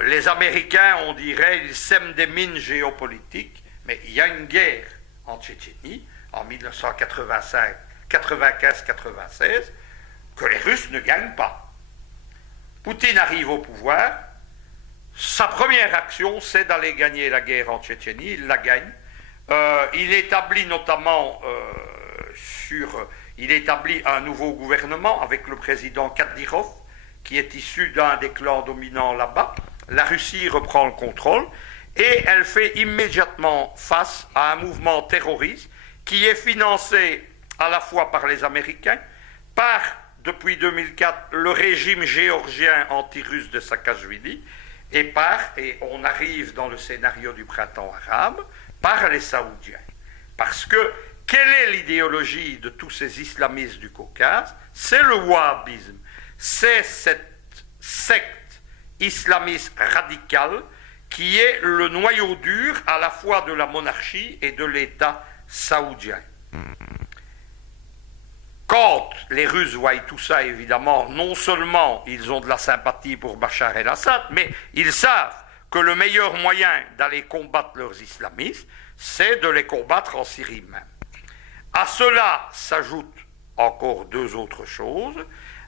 Les Américains, on dirait, ils sèment des mines géopolitiques, mais il y a une guerre en Tchétchénie, en 1995-96, que les Russes ne gagnent pas. Poutine arrive au pouvoir, sa première action, c'est d'aller gagner la guerre en Tchétchénie, il la gagne. Il établit notamment il établit un nouveau gouvernement avec le président Kadyrov, qui est issu d'un des clans dominants là-bas. La Russie reprend le contrôle, et elle fait immédiatement face à un mouvement terroriste qui est financé à la fois par les Américains, par depuis 2004, le régime géorgien anti-russe de Saakashvili, et on arrive dans le scénario du printemps arabe, par les Saoudiens. Parce que, quelle est l'idéologie de tous ces islamistes du Caucase? C'est le wahhabisme. C'est cette secte islamiste radicale qui est le noyau dur à la fois de la monarchie et de l'État saoudien. Quand les Russes voient tout ça, évidemment, non seulement ils ont de la sympathie pour Bachar el-Assad, mais ils savent que le meilleur moyen d'aller combattre leurs islamistes, c'est de les combattre en Syrie même. À cela s'ajoutent encore deux autres choses.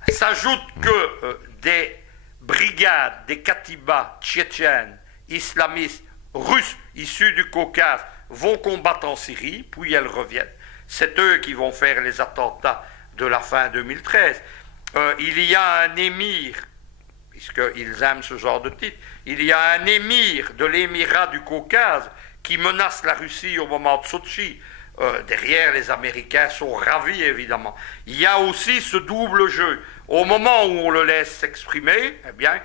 S'ajoute que des brigades, des katibas tchétchènes, islamistes, russes, issus du Caucase, vont combattre en Syrie, puis elles reviennent. C'est eux qui vont faire les attentats de la fin 2013. Il y a un émir, puisqu'ils aiment ce genre de titre, il y a un émir de l'émirat du Caucase qui menace la Russie au moment de Sochi. Derrière, les Américains sont ravis, évidemment. Il y a aussi ce double jeu. Au moment où on le laisse s'exprimer, eh bien,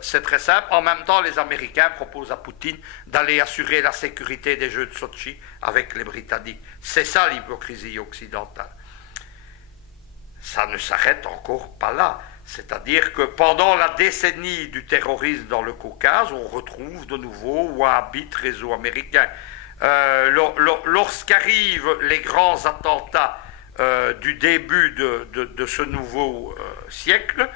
c'est très simple. En même temps, les Américains proposent à Poutine d'aller assurer la sécurité des Jeux de Sochi avec les Britanniques. C'est ça l'hypocrisie occidentale. Ça ne s'arrête encore pas là. C'est-à-dire que pendant la décennie du terrorisme dans le Caucase, on retrouve de nouveau wahhabites réseaux américains. Lorsqu'arrivent les grands attentats du début de ce nouveau siècle,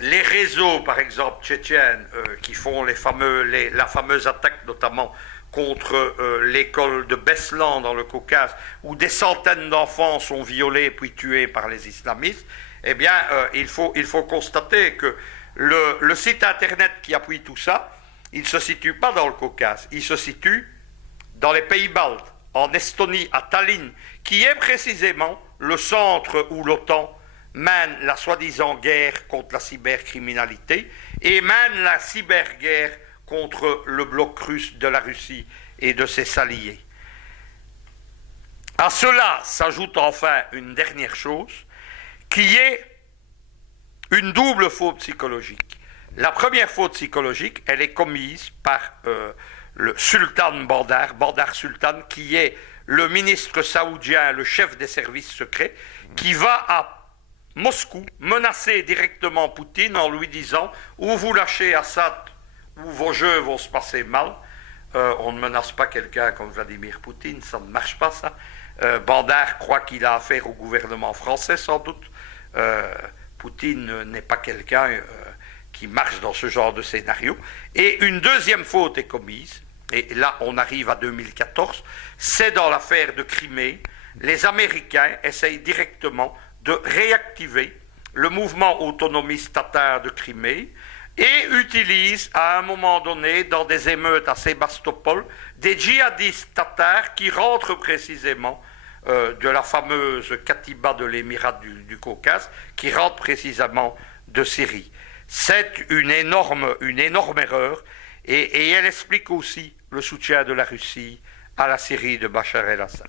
les réseaux, par exemple, tchétchènes, qui font la fameuse attaque notamment contre l'école de Beslan dans le Caucase, où des centaines d'enfants sont violés puis tués par les islamistes, eh bien, il faut constater que le site internet qui appuie tout ça, il ne se situe pas dans le Caucase, il se situe dans les pays baltes, en Estonie, à Tallinn, qui est précisément le centre où l'OTAN mène la soi-disant guerre contre la cybercriminalité et mène la cyberguerre contre le bloc russe de la Russie et de ses alliés. À cela s'ajoute enfin une dernière chose, qui est une double faute psychologique. La première faute psychologique, elle est commise par le sultan Bandar Sultan, qui est le ministre saoudien, le chef des services secrets, qui va à Moscou menacer directement Poutine en lui disant « ou vous lâchez Assad, ou vos jeux vont se passer mal ». On ne menace pas quelqu'un comme Vladimir Poutine, ça ne marche pas ça. Bandar croit qu'il a affaire au gouvernement français sans doute. Poutine n'est pas quelqu'un qui marche dans ce genre de scénario. Et une deuxième faute est commise, et là on arrive à 2014, c'est dans l'affaire de Crimée. Les Américains essayent directement de réactiver le mouvement autonomiste tatar de Crimée et utilisent à un moment donné, dans des émeutes à Sébastopol, des djihadistes tatars qui rentrent précisément de la fameuse Katiba de l'émirat du Caucase, qui rentre précisément de Syrie. C'est une énorme erreur, et elle explique aussi le soutien de la Russie à la Syrie de Bachar el-Assad.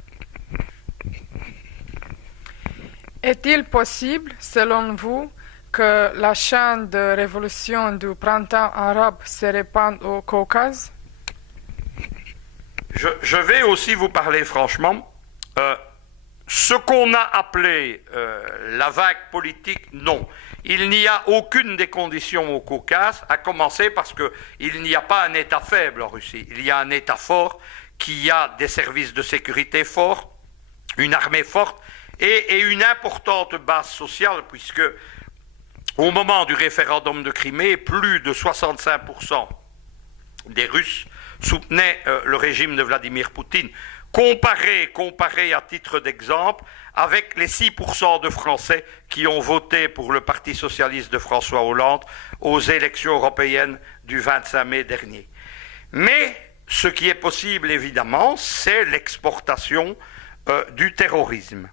Est-il possible, selon vous, que la chaîne de révolution du printemps arabe se répande au Caucase? Je vais aussi vous parler franchement. Ce qu'on a appelé la vague politique, non. Il n'y a aucune des conditions au Caucase, à commencer parce qu'il n'y a pas un État faible en Russie. Il y a un État fort qui a des services de sécurité forts, une armée forte et une importante base sociale, puisque au moment du référendum de Crimée, plus de 65% des Russes soutenaient le régime de Vladimir Poutine. Comparé à titre d'exemple avec les 6% de Français qui ont voté pour le Parti socialiste de François Hollande aux élections européennes du 25 mai dernier. Mais ce qui est possible, évidemment, c'est l'exportation du terrorisme.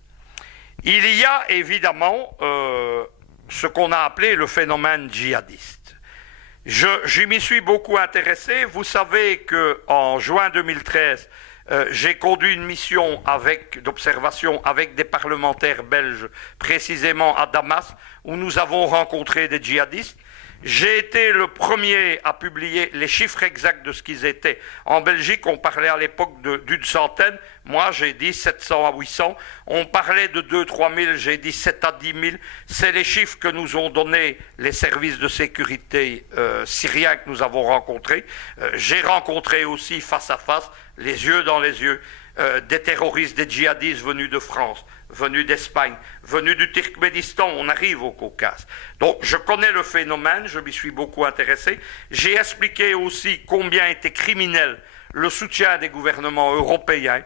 Il y a évidemment ce qu'on a appelé le phénomène djihadiste. Je m'y suis beaucoup intéressé. Vous savez qu'en juin 2013, J'ai conduit une mission d'observation avec des parlementaires belges, précisément à Damas, où nous avons rencontré des djihadistes. J'ai été le premier à publier les chiffres exacts de ce qu'ils étaient. En Belgique, on parlait à l'époque d'une centaine. Moi, j'ai dit 700 à 800. On parlait de 2-3 000. J'ai dit 7 à 10 000. C'est les chiffres que nous ont donnés les services de sécurité syriens que nous avons rencontrés. J'ai rencontré aussi face à face, les yeux dans les yeux, des terroristes, des djihadistes venus de France, venus d'Espagne, venus du Turkménistan. On arrive au Caucase. Donc je connais le phénomène, je m'y suis beaucoup intéressé. J'ai expliqué aussi combien était criminel le soutien des gouvernements européens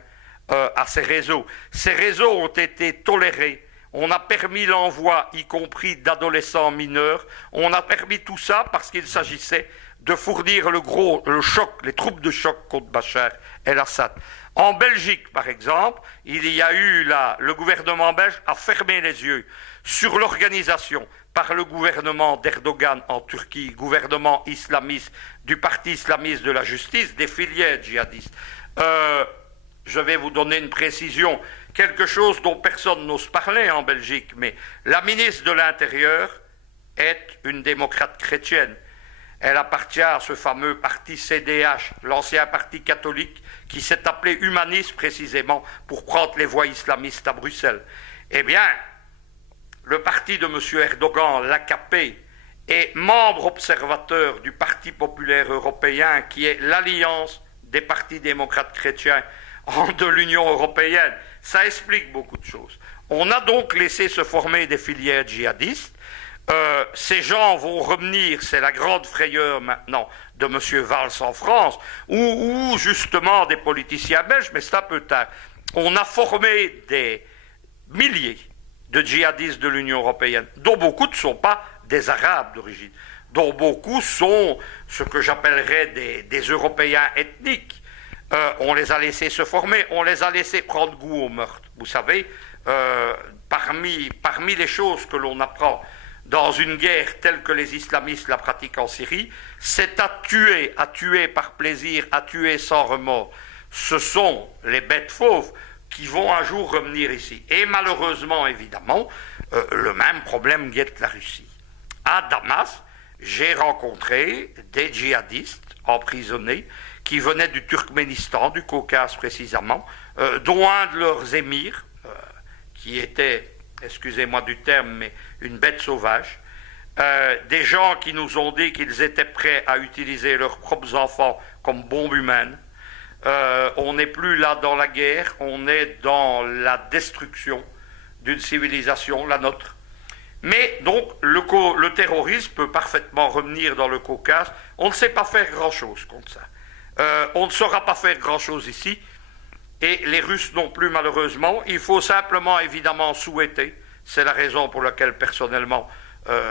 à ces réseaux. Ces réseaux ont été tolérés. On a permis l'envoi, y compris d'adolescents mineurs. On a permis tout ça parce qu'il s'agissait de fournir le choc, les troupes de choc contre Bachar el-Assad. En Belgique, par exemple, il y a eu le gouvernement belge a fermé les yeux sur l'organisation par le gouvernement d'Erdogan en Turquie, gouvernement islamiste, du parti islamiste de la justice, des filières djihadistes. Je vais vous donner une précision, quelque chose dont personne n'ose parler en Belgique, mais la ministre de l'Intérieur est une démocrate chrétienne. Elle appartient à ce fameux parti CDH, l'ancien parti catholique, qui s'est appelé humaniste précisément pour prendre les voies islamistes à Bruxelles. Eh bien, le parti de M. Erdogan, l'AKP, est membre observateur du Parti populaire européen, qui est l'alliance des partis démocrates chrétiens de l'Union européenne. Ça explique beaucoup de choses. On a donc laissé se former des filières djihadistes. Ces gens vont revenir, c'est la grande frayeur maintenant de M. Valls en France, ou justement des politiciens belges, mais c'est un peu tard. On a formé des milliers de djihadistes de l'Union européenne, dont beaucoup ne sont pas des Arabes d'origine, dont beaucoup sont ce que j'appellerais des Européens ethniques. On les a laissés se former, on les a laissés prendre goût au meurtre. Vous savez, parmi les choses que l'on apprend dans une guerre telle que les islamistes la pratiquent en Syrie, c'est à tuer par plaisir, à tuer sans remords. Ce sont les bêtes fauves qui vont un jour revenir ici. Et malheureusement, évidemment, le même problème guette la Russie. À Damas, j'ai rencontré des djihadistes emprisonnés qui venaient du Turkménistan, du Caucase précisément, dont un de leurs émirs, qui était, excusez-moi du terme, mais une bête sauvage, des gens qui nous ont dit qu'ils étaient prêts à utiliser leurs propres enfants comme bombes humaines. On n'est plus là dans la guerre, on est dans la destruction d'une civilisation, la nôtre. Mais donc le terrorisme peut parfaitement revenir dans le Caucase. On ne sait pas faire grand-chose contre ça. On ne saura pas faire grand-chose ici. Et les Russes non plus, malheureusement. Il faut simplement, évidemment, souhaiter. C'est la raison pour laquelle, personnellement,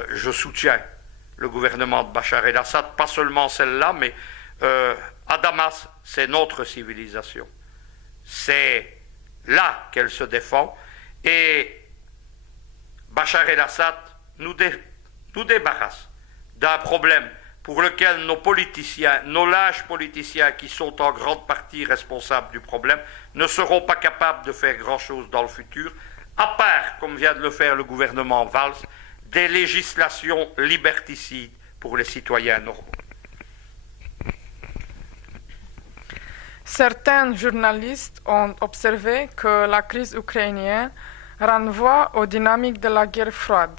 je soutiens le gouvernement de Bachar el-Assad. Pas seulement celle-là, mais à Damas, c'est notre civilisation. C'est là qu'elle se défend. Et Bachar el-Assad nous débarrasse d'un problème pour lequel nos politiciens, nos lâches politiciens qui sont en grande partie responsables du problème, ne seront pas capables de faire grand-chose dans le futur, à part, comme vient de le faire le gouvernement Valls, des législations liberticides pour les citoyens normaux. Certains journalistes ont observé que la crise ukrainienne renvoie aux dynamiques de la guerre froide.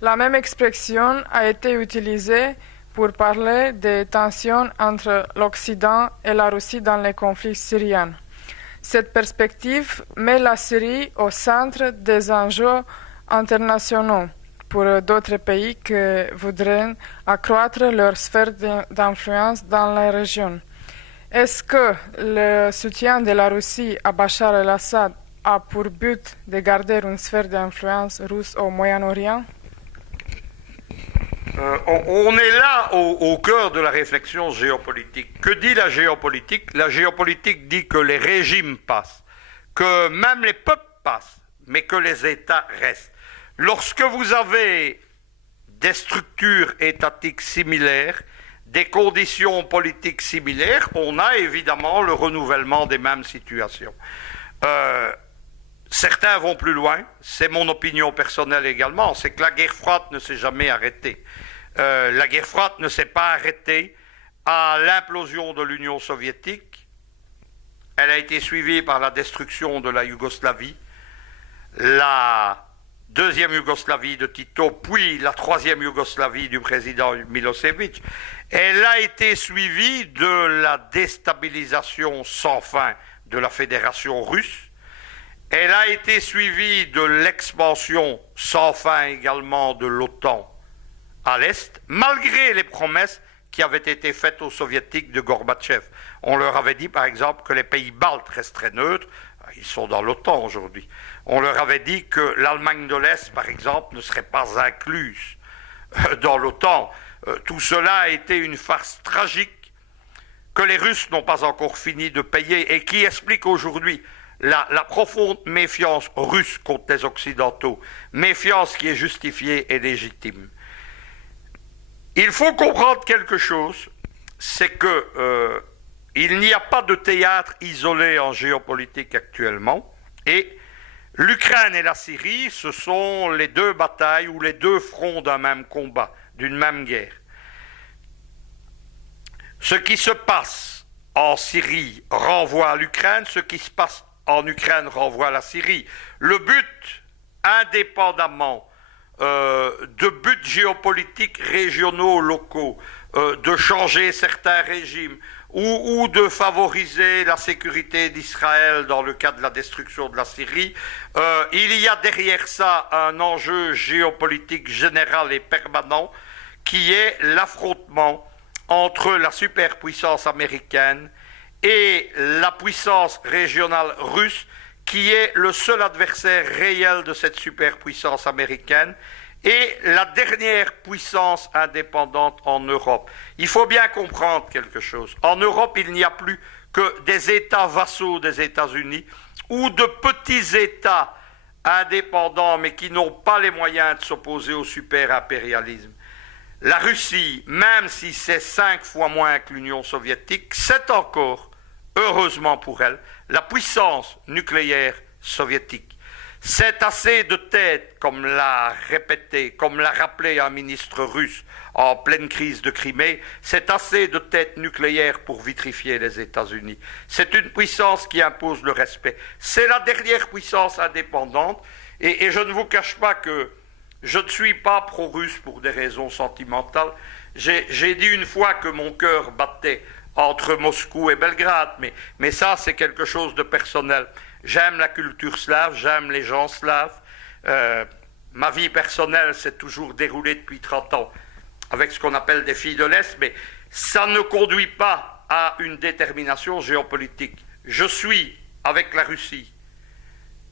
La même expression a été utilisée pour parler des tensions entre l'Occident et la Russie dans les conflits syriens. Cette perspective met la Syrie au centre des enjeux internationaux pour d'autres pays qui voudraient accroître leur sphère d'influence dans la région. Est-ce que le soutien de la Russie à Bachar el-Assad a pour but de garder une sphère d'influence russe au Moyen-Orient? On est là au cœur de la réflexion géopolitique. Que dit la géopolitique? La géopolitique dit que les régimes passent, que même les peuples passent, mais que les États restent. Lorsque vous avez des structures étatiques similaires, des conditions politiques similaires, on a évidemment le renouvellement des mêmes situations. Certains vont plus loin, c'est mon opinion personnelle également, c'est que la guerre froide ne s'est jamais arrêtée. La guerre froide ne s'est pas arrêtée à l'implosion de l'Union soviétique. Elle a été suivie par la destruction de la Yougoslavie, la deuxième Yougoslavie de Tito, puis la troisième Yougoslavie du président Milosevic. Elle a été suivie de la déstabilisation sans fin de la Fédération russe. Elle a été suivie de l'expansion sans fin également de l'OTAN à l'Est, malgré les promesses qui avaient été faites aux Soviétiques de Gorbatchev. On leur avait dit, par exemple, que les pays baltes resteraient neutres. Ils sont dans l'OTAN aujourd'hui. On leur avait dit que l'Allemagne de l'Est, par exemple, ne serait pas incluse dans l'OTAN. Tout cela a été une farce tragique que les Russes n'ont pas encore fini de payer et qui explique aujourd'hui la profonde méfiance russe contre les Occidentaux, méfiance qui est justifiée et légitime. Il faut comprendre quelque chose, c'est que il n'y a pas de théâtre isolé en géopolitique actuellement, et l'Ukraine et la Syrie, ce sont les deux batailles ou les deux fronts d'un même combat, d'une même guerre. Ce qui se passe en Syrie renvoie à l'Ukraine, ce qui se passe en Ukraine renvoie à la Syrie. Le but, indépendamment de buts géopolitiques régionaux, locaux, de changer certains régimes ou de favoriser la sécurité d'Israël dans le cas de la destruction de la Syrie, il y a derrière ça un enjeu géopolitique général et permanent qui est l'affrontement entre la superpuissance américaine et la puissance régionale russe, qui est le seul adversaire réel de cette superpuissance américaine, et la dernière puissance indépendante en Europe. Il faut bien comprendre quelque chose. En Europe, il n'y a plus que des États vassaux des États-Unis ou de petits États indépendants, mais qui n'ont pas les moyens de s'opposer au super-impérialisme. La Russie, même si c'est 5 fois moins que l'Union soviétique, c'est encore, heureusement pour elle, la puissance nucléaire soviétique. C'est assez de tête, comme l'a répété, comme l'a rappelé un ministre russe en pleine crise de Crimée, c'est assez de tête nucléaire pour vitrifier les États-Unis. C'est une puissance qui impose le respect. C'est la dernière puissance indépendante, et je ne vous cache pas que je ne suis pas pro-russe pour des raisons sentimentales. J'ai dit une fois que mon cœur battait entre Moscou et Belgrade, mais ça c'est quelque chose de personnel. J'aime la culture slave, j'aime les gens slaves. Ma vie personnelle s'est toujours déroulée depuis 30 ans avec ce qu'on appelle des filles de l'Est, mais ça ne conduit pas à une détermination géopolitique. Je suis avec la Russie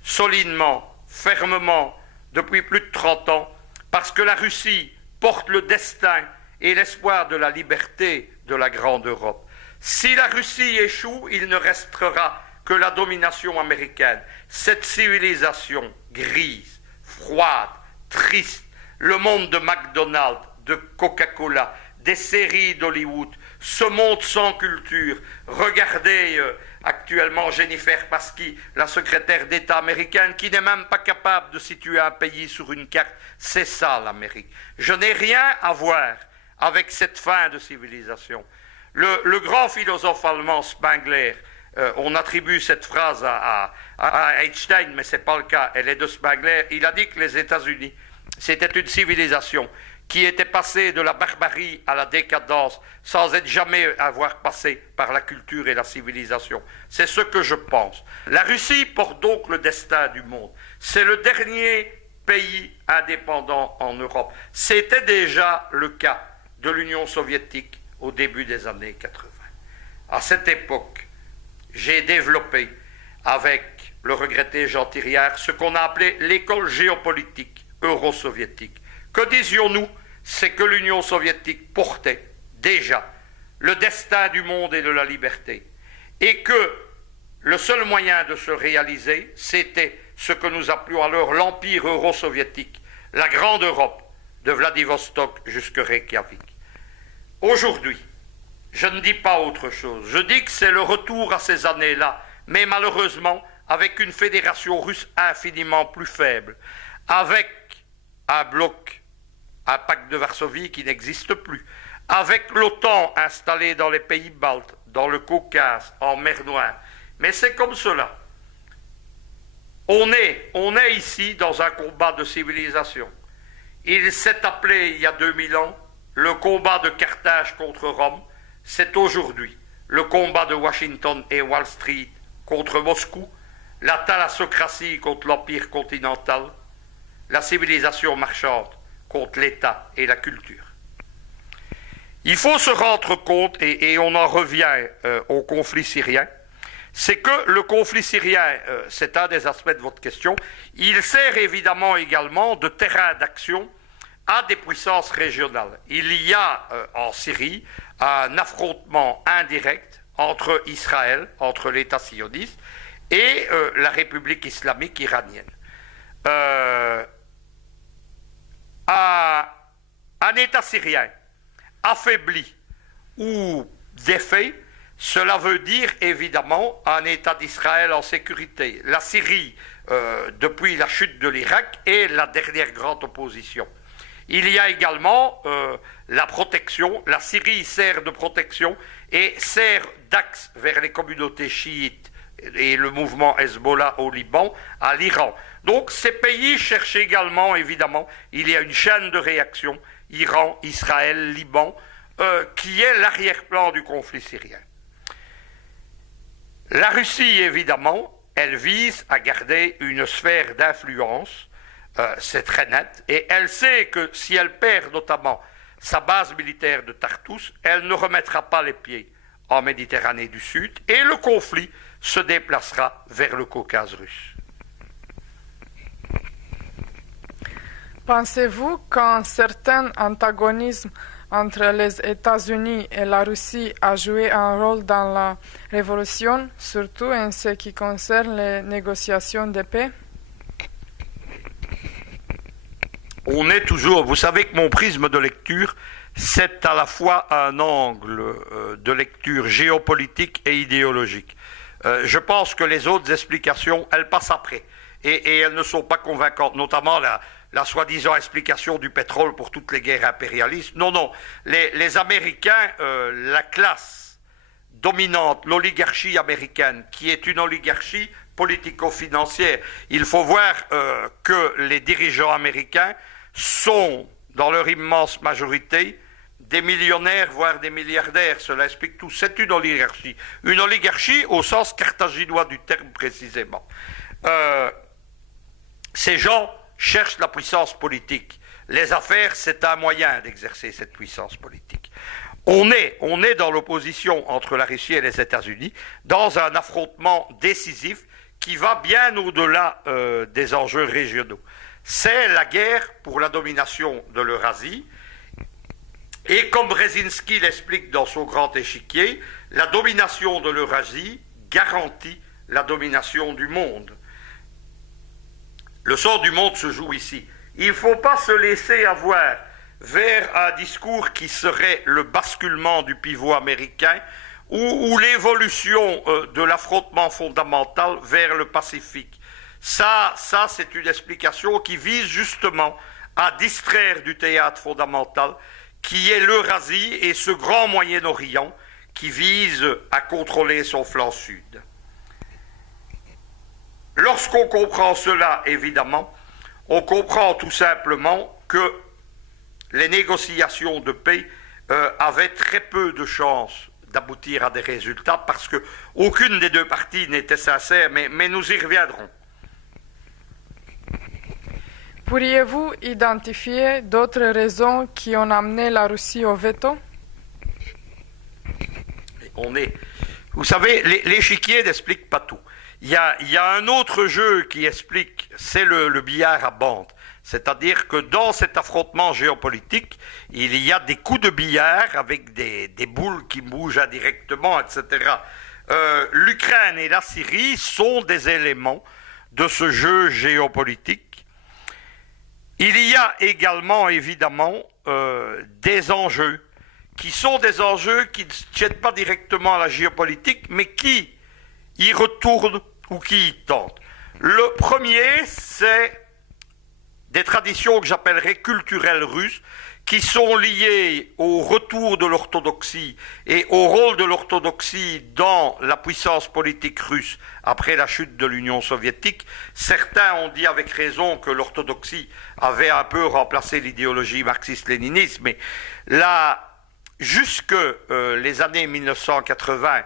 solidement, fermement, depuis plus de 30 ans, parce que la Russie porte le destin et l'espoir de la liberté de la grande Europe. Si la Russie échoue, il ne restera que la domination américaine. Cette civilisation grise, froide, triste, le monde de McDonald's, de Coca-Cola, des séries d'Hollywood, ce monde sans culture. Regardez actuellement Jennifer Pasky, la secrétaire d'État américaine, qui n'est même pas capable de situer un pays sur une carte. C'est ça l'Amérique. Je n'ai rien à voir avec cette fin de civilisation. Le grand philosophe allemand Spengler, on attribue cette phrase à Einstein, mais ce n'est pas le cas, elle est de Spengler. Il a dit que les États-Unis, c'était une civilisation qui était passée de la barbarie à la décadence sans être jamais avoir passé par la culture et la civilisation. C'est ce que je pense. La Russie porte donc le destin du monde. C'est le dernier pays indépendant en Europe. C'était déjà le cas de l'Union soviétique au début des années 80. À cette époque, j'ai développé avec le regretté Jean Thiriard ce qu'on a appelé l'école géopolitique euro-soviétique. Que disions-nous? C'est que l'Union soviétique portait déjà le destin du monde et de la liberté, et que le seul moyen de se réaliser, c'était ce que nous appelions alors l'empire euro-soviétique, la grande Europe, de Vladivostok jusqu'à Reykjavik. Aujourd'hui, je ne dis pas autre chose. Je dis que c'est le retour à ces années-là, mais malheureusement avec une fédération russe infiniment plus faible, avec un bloc, un pacte de Varsovie qui n'existe plus, avec l'OTAN installée dans les pays baltes, dans le Caucase, en mer Noire. Mais c'est comme cela. On est ici dans un combat de civilisation. Il s'est appelé il y a 2000 ans le combat de Carthage contre Rome. C'est aujourd'hui le combat de Washington et Wall Street contre Moscou, la thalassocratie contre l'empire continental, la civilisation marchande contre l'État et la culture. Il faut se rendre compte, et on en revient au conflit syrien, c'est que le conflit syrien, c'est un des aspects de votre question, il sert évidemment également de terrain d'action à des puissances régionales. Il y a en Syrie un affrontement indirect entre Israël, entre l'État sioniste, et la République islamique iranienne. Un État syrien affaibli ou défait, cela veut dire évidemment un État d'Israël en sécurité. La Syrie, depuis la chute de l'Irak, est la dernière grande opposition. Il y a également la protection. La Syrie sert de protection et sert d'axe vers les communautés chiites et le mouvement Hezbollah au Liban, à l'Iran. Donc ces pays cherchent également, évidemment, il y a une chaîne de réaction, Iran, Israël, Liban, qui est l'arrière-plan du conflit syrien. La Russie, évidemment, elle vise à garder une sphère d'influence, c'est très net, et elle sait que si elle perd notamment sa base militaire de Tartous, elle ne remettra pas les pieds en Méditerranée du Sud, et le conflit se déplacera vers le Caucase russe. Pensez-vous qu'un certain antagonisme entre les États-Unis et la Russie a joué un rôle dans la révolution, surtout en ce qui concerne les négociations de paix? On est toujours, vous savez que mon prisme de lecture, c'est à la fois un angle de lecture géopolitique et idéologique. Je pense que les autres explications, elles passent après. Et elles ne sont pas convaincantes, notamment la soi-disant explication du pétrole pour toutes les guerres impérialistes. Non, non. Les Américains, la classe dominante, l'oligarchie américaine, qui est une oligarchie politico-financière, il faut voir que les dirigeants américains sont, dans leur immense majorité, des millionnaires, voire des milliardaires. Cela explique tout. C'est une oligarchie. Une oligarchie au sens carthaginois du terme précisément. Ces gens cherchent la puissance politique. Les affaires, c'est un moyen d'exercer cette puissance politique. On est dans l'opposition entre la Russie et les États-Unis, dans un affrontement décisif qui va bien au-delà des enjeux régionaux. C'est la guerre pour la domination de l'Eurasie. Et comme Brzezinski l'explique dans son grand échiquier, la domination de l'Eurasie garantit la domination du monde. Le sort du monde se joue ici. Il ne faut pas se laisser avoir vers un discours qui serait le basculement du pivot américain ou l'évolution de l'affrontement fondamental vers le Pacifique. Ça c'est une explication qui vise justement à distraire du théâtre fondamental qui est l'Eurasie et ce grand Moyen-Orient qui vise à contrôler son flanc sud. Lorsqu'on comprend cela, évidemment, on comprend tout simplement que les négociations de paix avaient très peu de chances d'aboutir à des résultats parce qu'aucune des deux parties n'était sincère, mais nous y reviendrons. Pourriez-vous identifier d'autres raisons qui ont amené la Russie au veto? Vous savez, l'échiquier n'explique pas tout. Il y a un autre jeu qui explique, c'est le billard à bande. C'est-à-dire que dans cet affrontement géopolitique, il y a des coups de billard avec des boules qui bougent indirectement, etc. L'Ukraine et la Syrie sont des éléments de ce jeu géopolitique. Il y a également, évidemment, des enjeux qui sont des enjeux qui ne tiennent pas directement à la géopolitique, mais qui y retournent ou qui y tentent. Le premier, c'est des traditions que j'appellerais culturelles russes, qui sont liées au retour de l'orthodoxie et au rôle de l'orthodoxie dans la puissance politique russe après la chute de l'Union soviétique. Certains ont dit avec raison que l'orthodoxie avait un peu remplacé l'idéologie marxiste-léniniste, mais là, jusque les années 1980,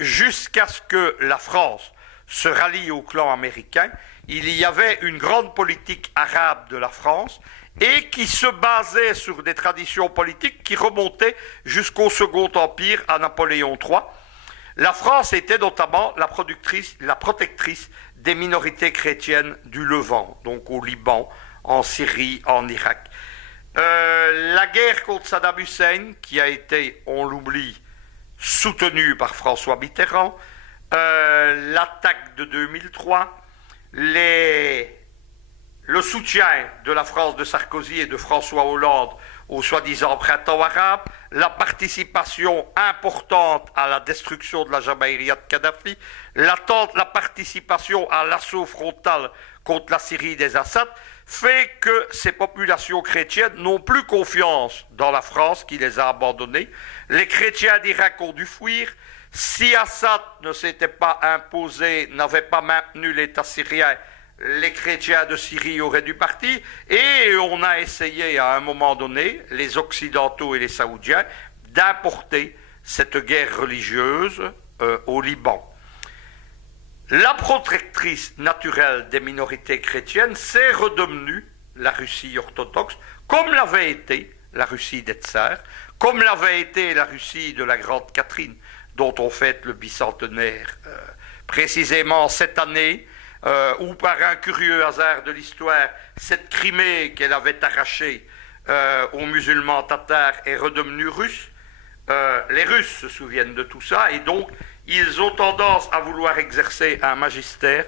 jusqu'à ce que la France se rallie au clan américain, il y avait une grande politique arabe de la France et qui se basait sur des traditions politiques qui remontaient jusqu'au Second Empire à Napoléon III. La France était notamment la protectrice des minorités chrétiennes du Levant, donc au Liban, en Syrie, en Irak. La guerre contre Saddam Hussein, qui a été, on l'oublie, soutenue par François Mitterrand, l'attaque de 2003, le soutien de la France de Sarkozy et de François Hollande au soi-disant printemps arabe, la participation importante à la destruction de la Jamaïria de Kadhafi, la participation à l'assaut frontal contre la Syrie des Assad, fait que ces populations chrétiennes n'ont plus confiance dans la France qui les a abandonnées. Les chrétiens d'Irak ont dû fuir. Si Assad ne s'était pas imposé, n'avait pas maintenu l'État syrien, les chrétiens de Syrie auraient dû partir, et on a essayé à un moment donné, les Occidentaux et les Saoudiens, d'importer cette guerre religieuse au Liban. La protectrice naturelle des minorités chrétiennes, c'est redevenu la Russie orthodoxe, comme l'avait été la Russie des tsars, comme l'avait été la Russie de la Grande Catherine, dont on fête le bicentenaire précisément cette année, ou par un curieux hasard de l'histoire, cette Crimée qu'elle avait arrachée aux musulmans tatars est redevenue russe. Les Russes se souviennent de tout ça, et donc ils ont tendance à vouloir exercer un magistère.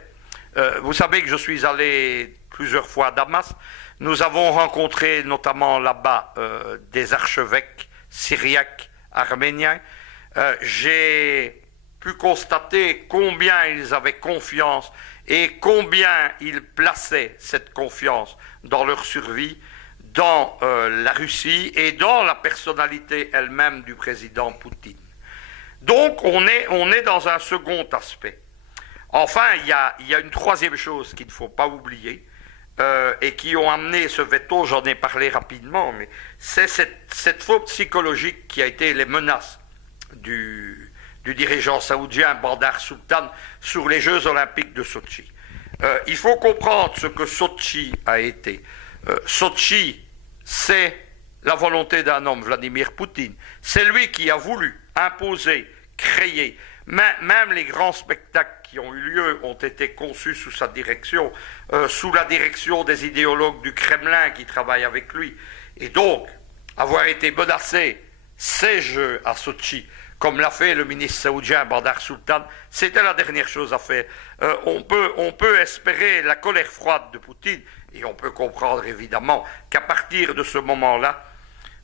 Vous savez que je suis allé plusieurs fois à Damas. Nous avons rencontré notamment là-bas des archevêques syriaques, arméniens. J'ai pu constater combien ils avaient confiance et combien ils plaçaient cette confiance dans leur survie, dans la Russie et dans la personnalité elle-même du président Poutine. Donc on est dans un second aspect. Enfin, il y a une troisième chose qu'il ne faut pas oublier, et qui ont amené ce veto, j'en ai parlé rapidement, mais c'est cette faute psychologique qui a été les menaces du dirigeant saoudien Bandar Sultan sur les Jeux Olympiques de Sotchi. Il faut comprendre ce que Sotchi a été. Sotchi, c'est la volonté d'un homme, Vladimir Poutine. C'est lui qui a voulu imposer, créer. Même les grands spectacles qui ont eu lieu ont été conçus sous sa direction, sous la direction des idéologues du Kremlin qui travaillent avec lui. Et donc, avoir été menacé, ces Jeux à Sotchi, comme l'a fait le ministre saoudien Bandar Sultan, c'était la dernière chose à faire. On peut espérer la colère froide de Poutine, et on peut comprendre évidemment qu'à partir de ce moment-là,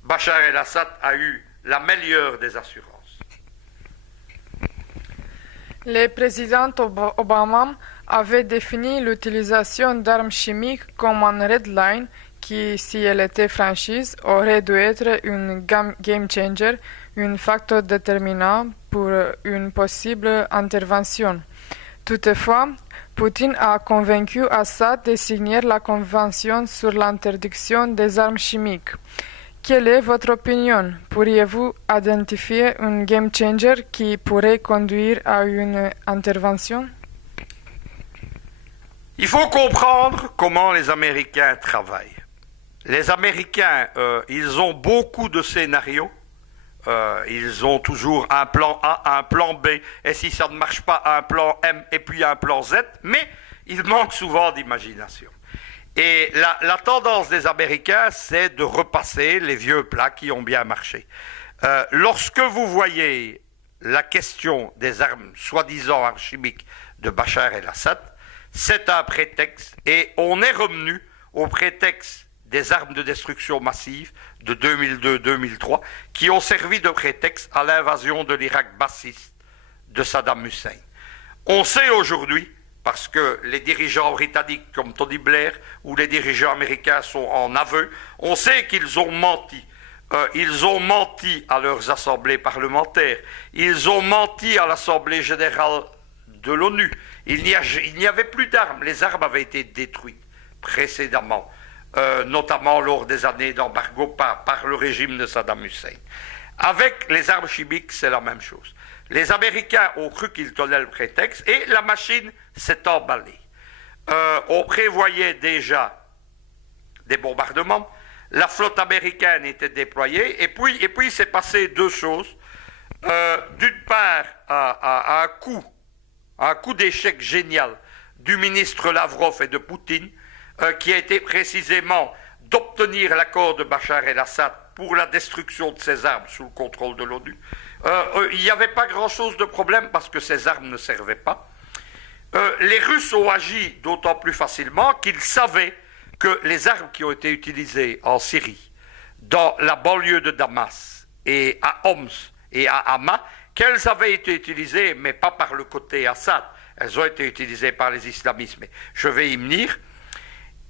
Bachar el-Assad a eu la meilleure des assurances. Le président Obama avait défini l'utilisation d'armes chimiques comme un red line qui, si elle était franchise, aurait dû être une game changer, un facteur déterminant pour une possible intervention. Toutefois, Poutine a convaincu Assad de signer la Convention sur l'interdiction des armes chimiques. Quelle est votre opinion? Pourriez-vous identifier un game changer qui pourrait conduire à une intervention? Il faut comprendre comment les Américains travaillent. Les Américains, ils ont beaucoup de scénarios. Ils ont toujours un plan A, un plan B, et si ça ne marche pas, un plan M et puis un plan Z, mais il manque souvent d'imagination. Et la tendance des Américains, c'est de repasser les vieux plats qui ont bien marché. Lorsque vous voyez la question des armes soi-disant chimiques de Bachar el-Assad, c'est un prétexte, et on est revenu au prétexte des armes de destruction massive de 2002-2003 qui ont servi de prétexte à l'invasion de l'Irak bassiste de Saddam Hussein. On sait aujourd'hui, parce que les dirigeants britanniques comme Tony Blair ou les dirigeants américains sont en aveu, on sait qu'ils ont menti. Ils ont menti à leurs assemblées parlementaires, ils ont menti à l'Assemblée générale de l'ONU. Il n'y avait plus d'armes, les armes avaient été détruites précédemment, notamment lors des années d'embargo par le régime de Saddam Hussein. Avec les armes chimiques, c'est la même chose. Les Américains ont cru qu'ils tenaient le prétexte et la machine s'est emballée. On prévoyait déjà des bombardements, la flotte américaine était déployée et puis il s'est passé deux choses. D'une part, à un coup d'échec génial du ministre Lavrov et de Poutine, qui a été précisément d'obtenir l'accord de Bachar el-Assad pour la destruction de ces armes sous le contrôle de l'ONU. Il n'y avait pas grand-chose de problème parce que ces armes ne servaient pas. Les Russes ont agi d'autant plus facilement qu'ils savaient que les armes qui ont été utilisées en Syrie, dans la banlieue de Damas et à Homs et à Hama, qu'elles avaient été utilisées, mais pas par le côté Assad, elles ont été utilisées par les islamistes, mais je vais y venir.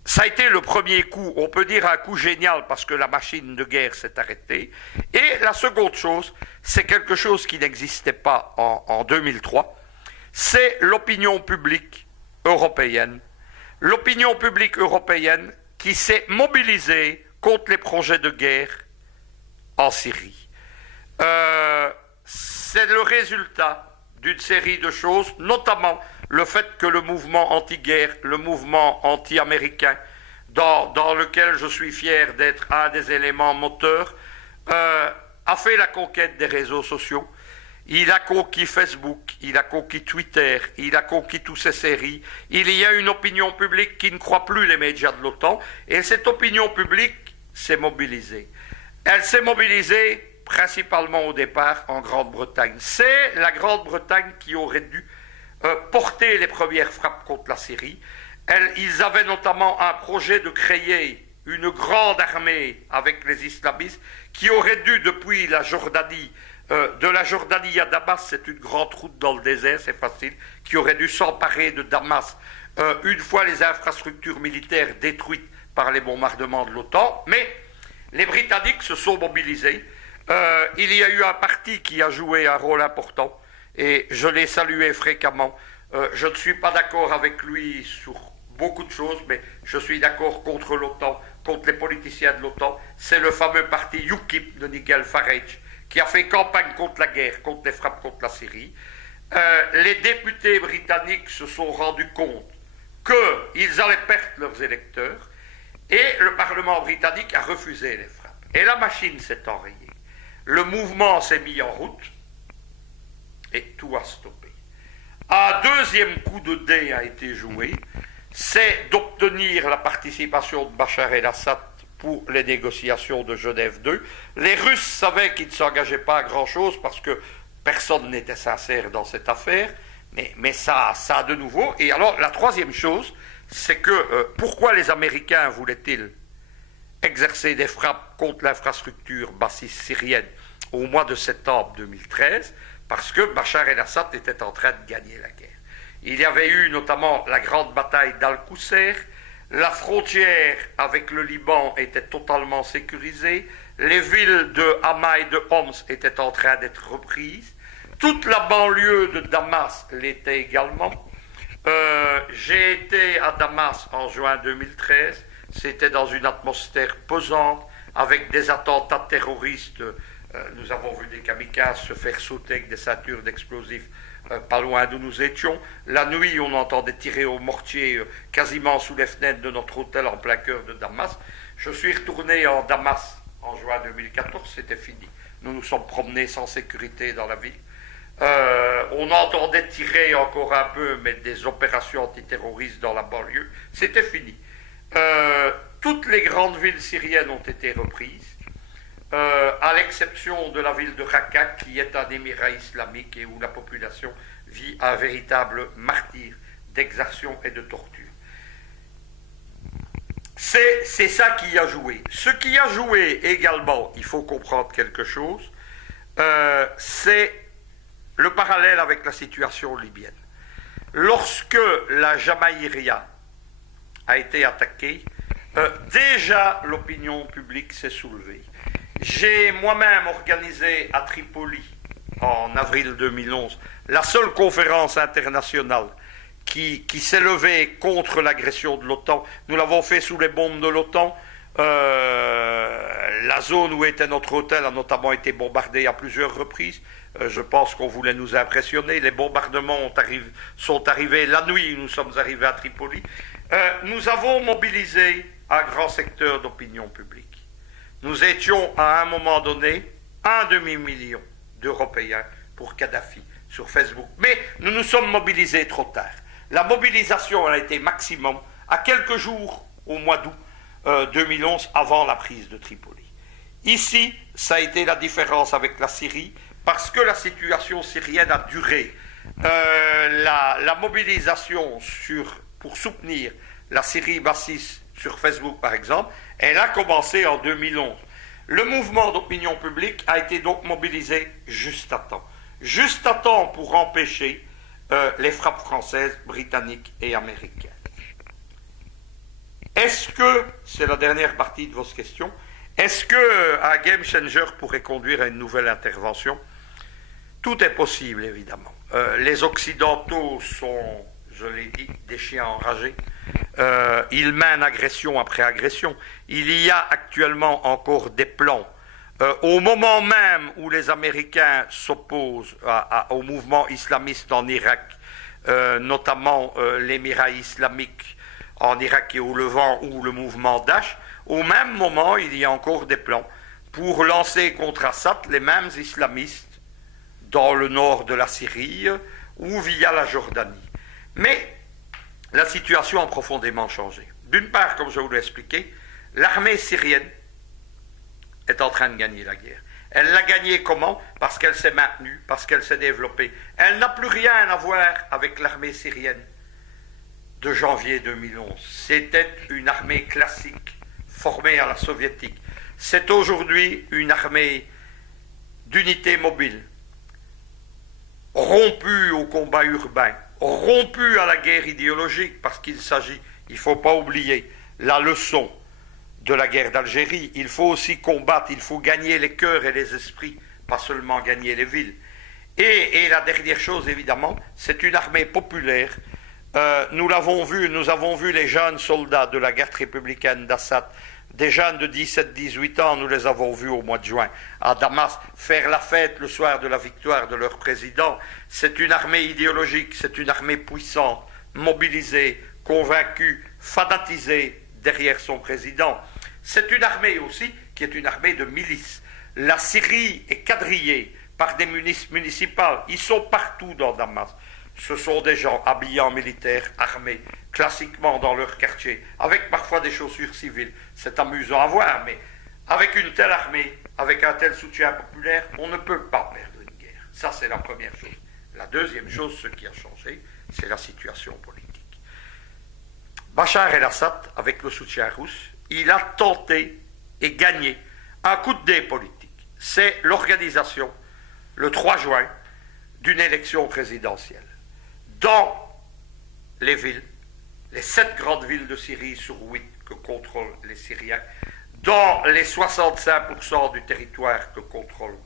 Ça a été le premier coup, on peut dire un coup génial parce que la machine de guerre s'est arrêtée. Et la seconde chose, c'est quelque chose qui n'existait pas en 2003, c'est l'opinion publique européenne. L'opinion publique européenne qui s'est mobilisée contre les projets de guerre en Syrie. C'est le résultat d'une série de choses, notamment le fait que le mouvement anti-guerre, le mouvement anti-américain, dans lequel je suis fier d'être un des éléments moteurs, a fait la conquête des réseaux sociaux. Il a conquis Facebook, il a conquis Twitter, il a conquis toutes ces séries. Il y a une opinion publique qui ne croit plus les médias de l'OTAN, et cette opinion publique s'est mobilisée. Elle s'est mobilisée principalement au départ en Grande-Bretagne. C'est la Grande-Bretagne qui aurait dû porter les premières frappes contre la Syrie. Ils avaient notamment un projet de créer une grande armée avec les islamistes qui aurait dû, depuis la Jordanie, de la Jordanie à Damas, c'est une grande route dans le désert, c'est facile, qui aurait dû s'emparer de Damas une fois les infrastructures militaires détruites par les bombardements de l'OTAN. Mais les Britanniques se sont mobilisés. Il y a eu un parti qui a joué un rôle important et je l'ai salué fréquemment. Je ne suis pas d'accord avec lui sur beaucoup de choses, mais je suis d'accord contre l'OTAN, contre les politiciens de l'OTAN. C'est le fameux parti UKIP de Nigel Farage qui a fait campagne contre la guerre, contre les frappes contre la Syrie. Les députés britanniques se sont rendus compte qu'ils allaient perdre leurs électeurs et le Parlement britannique a refusé les frappes. Et la machine s'est enrayée. Le mouvement s'est mis en route et tout a stoppé. Un deuxième coup de dé a été joué, c'est d'obtenir la participation de Bachar el-Assad pour les négociations de Genève 2. Les Russes savaient qu'ils ne s'engageaient pas à grand-chose parce que personne n'était sincère dans cette affaire, mais ça a de nouveau. Et alors la troisième chose, c'est que pourquoi les Américains voulaient-ils exercer des frappes contre l'infrastructure bassiste syrienne au mois de septembre 2013? Parce que Bachar el-Assad était en train de gagner la guerre. Il y avait eu notamment la grande bataille d'Al-Qousser, la frontière avec le Liban était totalement sécurisée, les villes de Hama et de Homs étaient en train d'être reprises, toute la banlieue de Damas l'était également. J'ai été à Damas en juin 2013, c'était dans une atmosphère pesante, avec des attentats terroristes. Nous avons vu des kamikazes se faire sauter avec des ceintures d'explosifs pas loin d'où nous étions. La nuit, on entendait tirer au mortier quasiment sous les fenêtres de notre hôtel en plein cœur de Damas. Je suis retourné en Damas en juin 2014, c'était fini. Nous nous sommes promenés sans sécurité dans la ville. On entendait tirer encore un peu, mais des opérations antiterroristes dans la banlieue. C'était fini. Toutes les grandes villes syriennes ont été reprises. À l'exception de la ville de Raqqa, qui est un émirat islamique et où la population vit un véritable martyre d'exertion et de torture. c'est ça qui a joué. Ce qui a joué également, il faut comprendre quelque chose, c'est le parallèle avec la situation libyenne. Lorsque la Jamaïria a été attaquée, déjà l'opinion publique s'est soulevée. J'ai moi-même organisé à Tripoli, en avril 2011, la seule conférence internationale qui s'est levée contre l'agression de l'OTAN. Nous l'avons fait sous les bombes de l'OTAN. La zone où était notre hôtel a notamment été bombardée à plusieurs reprises. Je pense qu'on voulait nous impressionner. Les bombardements sont arrivés la nuit où nous sommes arrivés à Tripoli. Nous avons mobilisé un grand secteur d'opinion publique. Nous étions à un moment donné 1,5 million d'Européens pour Kadhafi sur Facebook. Mais nous nous sommes mobilisés trop tard. La mobilisation a été maximum à quelques jours au mois d'août 2011 avant la prise de Tripoli. Ici, ça a été la différence avec la Syrie parce que la situation syrienne a duré. La mobilisation pour soutenir la Syrie bassiste sur Facebook par exemple, elle a commencé en 2011. Le mouvement d'opinion publique a été donc mobilisé juste à temps. Juste à temps pour empêcher les frappes françaises, britanniques et américaines. Est-ce que, c'est la dernière partie de votre question, est-ce qu'un game changer pourrait conduire à une nouvelle intervention? Tout est possible, évidemment. Les Occidentaux sont, je l'ai dit, des chiens enragés. Ils mènent agression après agression. Il y a actuellement encore des plans. Au moment même où les Américains s'opposent au mouvement islamiste en Irak, notamment l'Émirat islamique en Irak et au Levant ou le mouvement Daesh, au même moment, il y a encore des plans pour lancer contre Assad les mêmes islamistes dans le nord de la Syrie ou via la Jordanie. Mais la situation a profondément changé. D'une part, comme je vous l'ai expliqué, l'armée syrienne est en train de gagner la guerre. Elle l'a gagnée comment? Parce qu'elle s'est maintenue, parce qu'elle s'est développée. Elle n'a plus rien à voir avec l'armée syrienne de janvier 2011. C'était une armée classique, formée à la soviétique. C'est aujourd'hui une armée d'unités mobiles, rompue au combat urbain, rompue à la guerre idéologique, parce qu'il s'agit, il ne faut pas oublier, la leçon de la guerre d'Algérie. Il faut aussi combattre, il faut gagner les cœurs et les esprits, pas seulement gagner les villes. Et la dernière chose, évidemment, c'est une armée populaire. Nous avons vu les jeunes soldats de la garde républicaine d'Assad, des jeunes de 17-18 ans, nous les avons vus au mois de juin à Damas, faire la fête le soir de la victoire de leur président. C'est une armée idéologique, c'est une armée puissante, mobilisée, convaincue, fanatisée derrière son président. C'est une armée aussi qui est une armée de milices. La Syrie est quadrillée par des milices municipales. Ils sont partout dans Damas. Ce sont des gens habillés en militaires, armés, classiquement dans leur quartier, avec parfois des chaussures civiles. C'est amusant à voir, mais avec une telle armée, avec un tel soutien populaire, on ne peut pas perdre une guerre. Ça, c'est la première chose. La deuxième chose, ce qui a changé, c'est la situation politique. Bachar el-Assad, avec le soutien russe, il a tenté et gagné un coup de dé politique. C'est l'organisation, le 3 juin, d'une élection présidentielle. Dans les villes, les 7 grandes villes de Syrie sur 8 que contrôlent les Syriens, dans les 65% du territoire que contrôle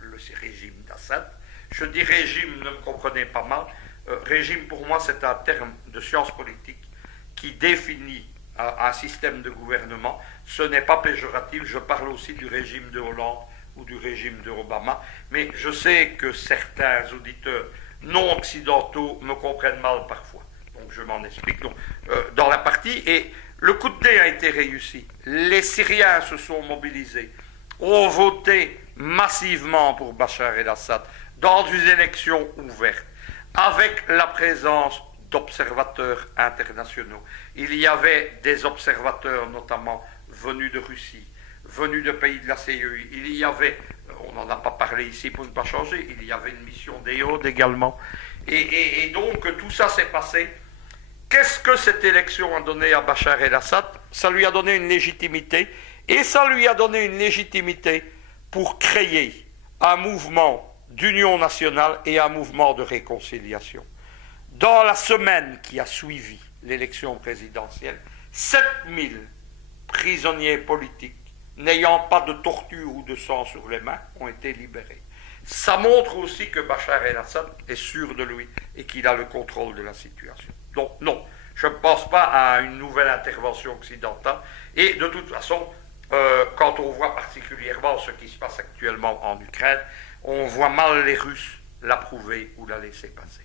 le régime d'Assad. Je dis régime, ne me comprenez pas mal. Régime, pour moi, c'est un terme de science politique qui définit un système de gouvernement. Ce n'est pas péjoratif, je parle aussi du régime de Hollande ou du régime de Obama, mais je sais que certains auditeurs non occidentaux me comprennent mal parfois. Donc je m'en explique. Donc, dans la partie, et le coup de dé a été réussi. Les Syriens se sont mobilisés, ont voté massivement pour Bachar el-Assad dans une élection ouverte, avec la présence d'observateurs internationaux. Il y avait des observateurs notamment venus de Russie, venus de pays de la CEI. Il y avait, on n'en a pas parlé ici pour ne pas changer, il y avait une mission d'EOD également. Et donc tout ça s'est passé. Qu'est-ce que cette élection a donné à Bachar el-Assad? ça lui a donné une légitimité, et ça lui a donné une légitimité pour créer un mouvement d'union nationale et un mouvement de réconciliation. Dans la semaine qui a suivi l'élection présidentielle, 7000 prisonniers politiques n'ayant pas de torture ou de sang sur les mains ont été libérés. Ça montre aussi que Bachar el-Assad est sûr de lui et qu'il a le contrôle de la situation. Donc non, je ne pense pas à une nouvelle intervention occidentale. Et de toute façon, quand on voit particulièrement ce qui se passe actuellement en Ukraine, on voit mal les Russes l'approuver ou la laisser passer.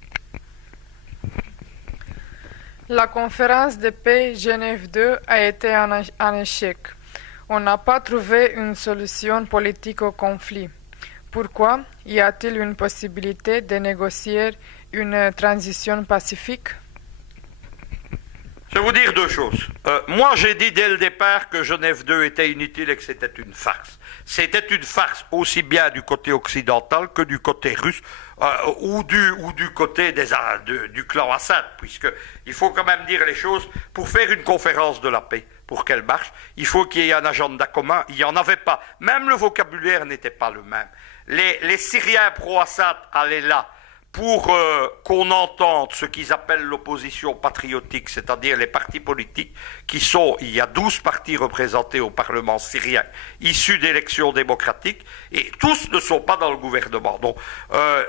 La conférence de paix Genève 2 a été un échec. On n'a pas trouvé une solution politique au conflit. Pourquoi y a-t-il une possibilité de négocier une transition pacifique? Je vais vous dire deux choses. Moi, j'ai dit dès le départ que Genève 2 était inutile et que c'était une farce. C'était une farce aussi bien du côté occidental que du côté russe ou du côté du clan Assad, puisqu'il faut quand même dire les choses. Pour faire une conférence de la paix, pour qu'elle marche, il faut qu'il y ait un agenda commun. Il n'y en avait pas. Même le vocabulaire n'était pas le même. Les Syriens pro-Assad allaient là pour qu'on entende ce qu'ils appellent l'opposition patriotique, c'est-à-dire les partis politiques qui sont, il y a 12 partis représentés au Parlement syrien, issus d'élections démocratiques, et tous ne sont pas dans le gouvernement. Donc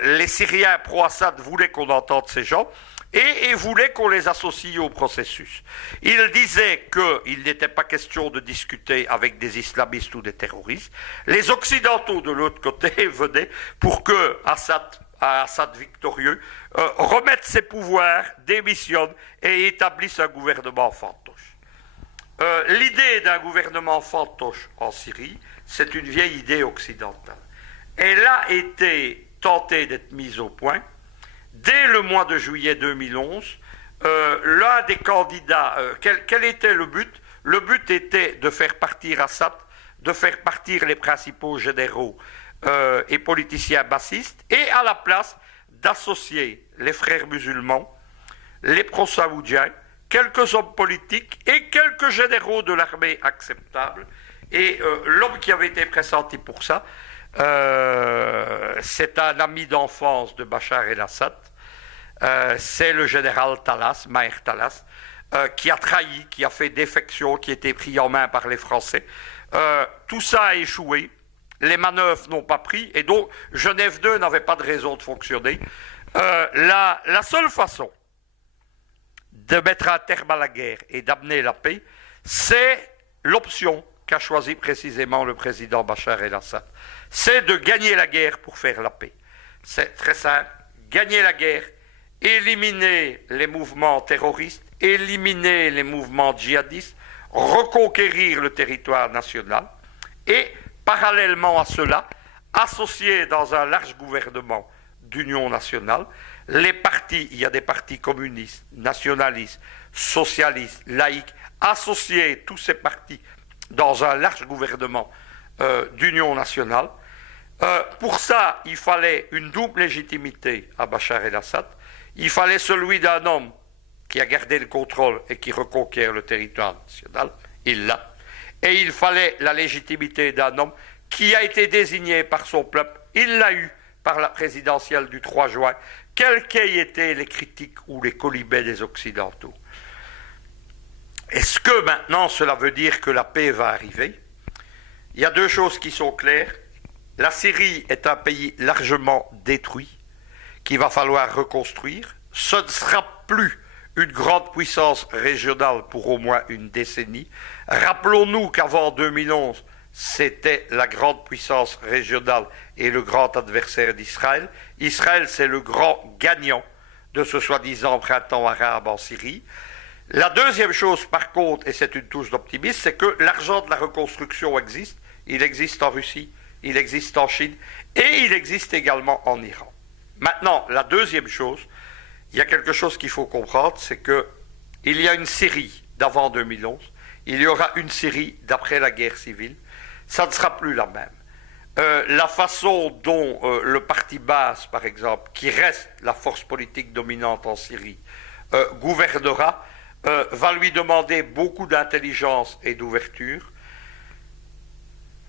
les Syriens pro-Assad voulaient qu'on entende ces gens, et voulaient qu'on les associe au processus. Ils disaient qu'il n'était pas question de discuter avec des islamistes ou des terroristes. Les Occidentaux, de l'autre côté, venaient pour que Assad victorieux, remette ses pouvoirs, démissionne et établisse un gouvernement fantoche. L'idée d'un gouvernement fantoche en Syrie, c'est une vieille idée occidentale. Elle a été tentée d'être mise au point. Dès le mois de juillet 2011, l'un des candidats, quel était le but? Le but était de faire partir Assad, de faire partir les principaux généraux et politiciens bassistes, et à la place d'associer les frères musulmans, les pro-saoudiens, quelques hommes politiques et quelques généraux de l'armée acceptables. Et l'homme qui avait été pressenti pour ça, c'est un ami d'enfance de Bachar el-Assad, c'est le général Talas, Maher Talas, qui a trahi, qui a fait défection, qui a été pris en main par les Français. Tout ça a échoué. Les manœuvres n'ont pas pris, et donc Genève 2 n'avait pas de raison de fonctionner. La seule façon de mettre un terme à la guerre et d'amener la paix, c'est l'option qu'a choisie précisément le président Bachar el-Assad. C'est de gagner la guerre pour faire la paix. C'est très simple, gagner la guerre, éliminer les mouvements terroristes, éliminer les mouvements djihadistes, reconquérir le territoire national, et parallèlement à cela, associer dans un large gouvernement d'union nationale les partis, il y a des partis communistes, nationalistes, socialistes, laïcs, associer tous ces partis dans un large gouvernement d'union nationale. Pour ça, il fallait une double légitimité à Bachar el-Assad. Il fallait celui d'un homme qui a gardé le contrôle et qui reconquiert le territoire national. Il l'a. Et il fallait la légitimité d'un homme qui a été désigné par son peuple. Il l'a eu par la présidentielle du 3 juin, quelles qu'aient été les critiques ou les colibets des Occidentaux. Est-ce que maintenant cela veut dire que la paix va arriver? Il y a deux choses qui sont claires. La Syrie est un pays largement détruit, qu'il va falloir reconstruire. Ce ne sera plus une grande puissance régionale pour au moins une décennie. Rappelons-nous qu'avant 2011, c'était la grande puissance régionale et le grand adversaire d'Israël. Israël, c'est le grand gagnant de ce soi-disant printemps arabe en Syrie. La deuxième chose, par contre, et c'est une touche d'optimisme, c'est que l'argent de la reconstruction existe. Il existe en Russie, il existe en Chine, et il existe également en Iran. Maintenant, la deuxième chose, il y a quelque chose qu'il faut comprendre, c'est qu'il y a une Syrie d'avant 2011, il y aura une Syrie d'après la guerre civile, ça ne sera plus la même. La façon dont le parti Baas, par exemple, qui reste la force politique dominante en Syrie, gouvernera, va lui demander beaucoup d'intelligence et d'ouverture.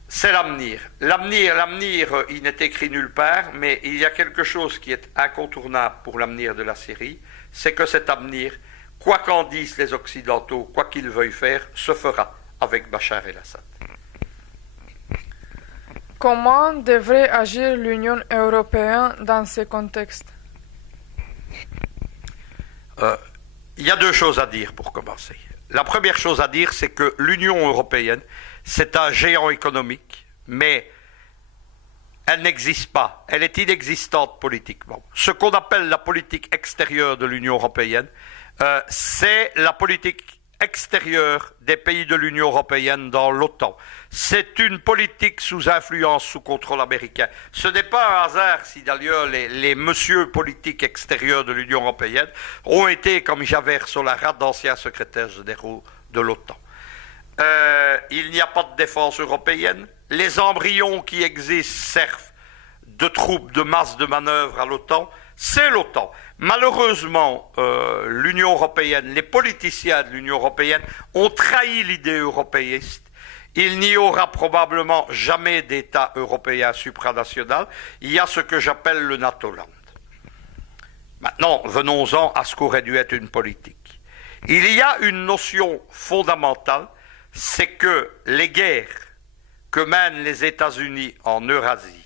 C'est l'avenir. L'avenir, il n'est écrit nulle part, mais il y a quelque chose qui est incontournable pour l'avenir de la Syrie, c'est que cet avenir, quoi qu'en disent les Occidentaux, quoi qu'ils veuillent faire, se fera avec Bachar el-Assad. Comment devrait agir l'Union européenne dans ce contexte? Il y a deux choses à dire pour commencer. La première chose à dire, c'est que l'Union européenne, c'est un géant économique, mais elle n'existe pas. Elle est inexistante politiquement. Ce qu'on appelle la politique extérieure de l'Union européenne, c'est la politique extérieure des pays de l'Union européenne dans l'OTAN. C'est une politique sous influence, sous contrôle américain. Ce n'est pas un hasard si d'ailleurs les messieurs politiques extérieurs de l'Union européenne ont été, comme Javier Solana, d'anciens secrétaires généraux de l'OTAN. Il n'y a pas de défense européenne. Les embryons qui existent servent de troupes de masse de manœuvre à l'OTAN. C'est l'OTAN. Malheureusement, l'Union européenne, les politiciens de l'Union européenne ont trahi l'idée européiste. Il n'y aura probablement jamais d'État européen supranational. Il y a ce que j'appelle le NATO-land. Maintenant, venons-en à ce qu'aurait dû être une politique. Il y a une notion fondamentale, c'est que les guerres que mènent les États-Unis en Eurasie,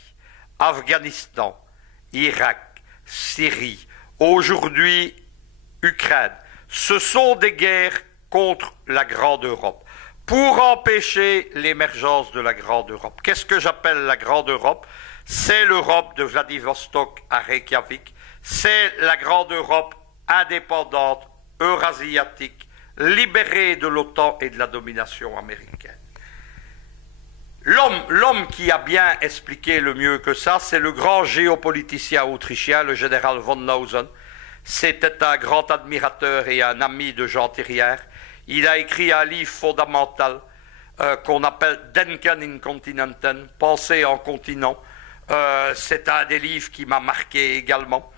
Afghanistan, Irak, Syrie, aujourd'hui Ukraine, ce sont des guerres contre la Grande Europe, pour empêcher l'émergence de la Grande Europe. Qu'est-ce que j'appelle la Grande Europe? C'est l'Europe de Vladivostok à Reykjavik, c'est la Grande Europe indépendante, eurasiatique, libérée de l'OTAN et de la domination américaine. L'homme qui a bien expliqué le mieux que ça, c'est le grand géopoliticien autrichien, le général von Lausen. C'était un grand admirateur et un ami de Jean Thérière. Il a écrit un livre fondamental qu'on appelle Denken in Continenten, Penser en continent. C'est un des livres qui m'a marqué également.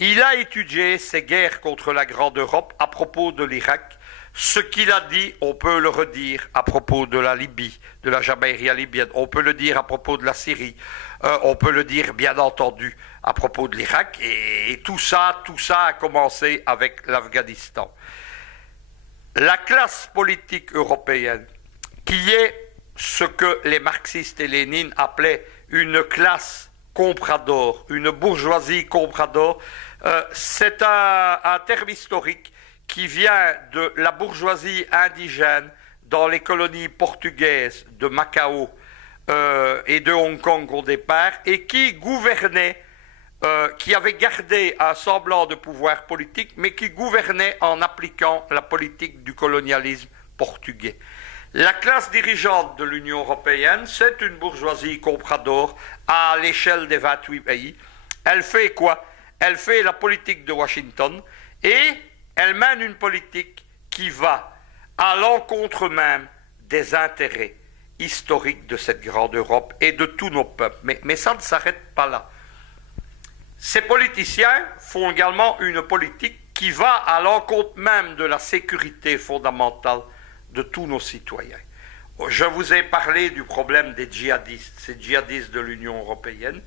Il a étudié ces guerres contre la Grande Europe à propos de l'Irak. Ce qu'il a dit, on peut le redire à propos de la Libye, de la Jamaïria libyenne. On peut le dire à propos de la Syrie. On peut le dire, bien entendu, à propos de l'Irak. Et tout ça a commencé avec l'Afghanistan. La classe politique européenne, qui est ce que les marxistes et Lénine appelaient une classe comprador, une bourgeoisie comprador, c'est un terme historique qui vient de la bourgeoisie indigène dans les colonies portugaises de Macao et de Hong Kong au départ, et qui gouvernait, qui avait gardé un semblant de pouvoir politique, mais qui gouvernait en appliquant la politique du colonialisme portugais. La classe dirigeante de l'Union européenne, c'est une bourgeoisie comprador à l'échelle des 28 pays. Elle fait quoi? Elle fait la politique de Washington et elle mène une politique qui va à l'encontre même des intérêts historiques de cette grande Europe et de tous nos peuples. Mais ça ne s'arrête pas là. Ces politiciens font également une politique qui va à l'encontre même de la sécurité fondamentale de tous nos citoyens. Je vous ai parlé du problème des djihadistes, ces djihadistes de l'Union européenne.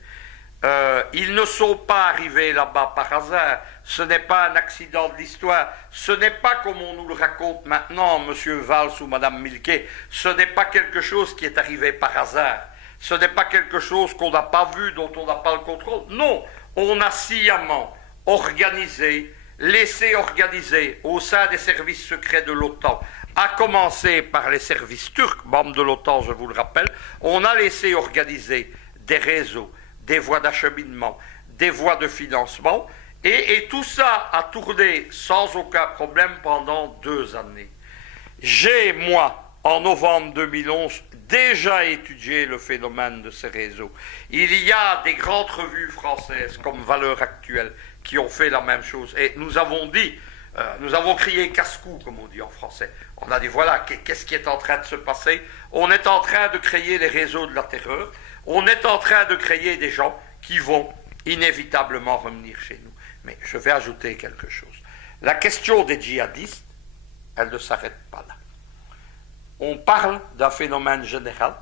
Ils ne sont pas arrivés là-bas par hasard, ce n'est pas un accident de l'histoire, ce n'est pas comme on nous le raconte maintenant, M. Valls ou Mme Milquet, ce n'est pas quelque chose qui est arrivé par hasard, ce n'est pas quelque chose qu'on n'a pas vu, dont on n'a pas le contrôle, non, on a sciemment organisé, laissé organiser au sein des services secrets de l'OTAN, à commencer par les services turcs, membres de l'OTAN, je vous le rappelle, on a laissé organiser des réseaux, des voies d'acheminement, des voies de financement, et tout ça a tourné sans aucun problème pendant 2 années. J'ai, moi, en novembre 2011, déjà étudié le phénomène de ces réseaux. Il y a des grandes revues françaises, comme Valeurs Actuelles, qui ont fait la même chose. Et nous avons dit, nous avons crié casse-cou, comme on dit en français. On a dit, voilà, qu'est-ce qui est en train de se passer? On est en train de créer les réseaux de la terreur. On est en train de créer des gens qui vont inévitablement revenir chez nous. Mais je vais ajouter quelque chose. La question des djihadistes, elle ne s'arrête pas là. On parle d'un phénomène général.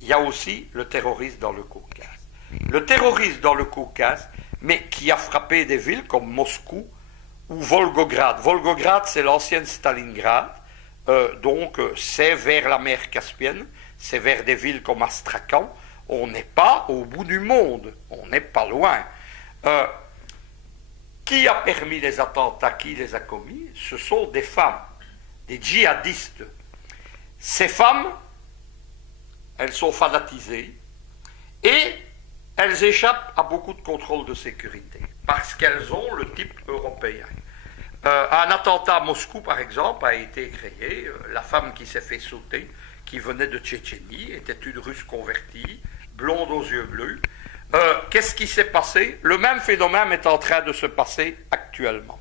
Il y a aussi le terrorisme dans le Caucase. Le terrorisme dans le Caucase, mais qui a frappé des villes comme Moscou ou Volgograd. Volgograd, c'est l'ancienne Stalingrad, donc c'est vers la mer Caspienne, c'est vers des villes comme Astrakhan. On n'est pas au bout du monde, on n'est pas loin. Qui a permis les attentats, qui les a commis? Ce sont des femmes, des djihadistes. Ces femmes, elles sont fanatisées et elles échappent à beaucoup de contrôles de sécurité parce qu'elles ont le type européen. Un attentat à Moscou, par exemple, a été créé. La femme qui s'est fait sauter, qui venait de Tchétchénie, était une Russe convertie, blonde aux yeux bleus. Qu'est-ce qui s'est passé? Le même phénomène est en train de se passer actuellement.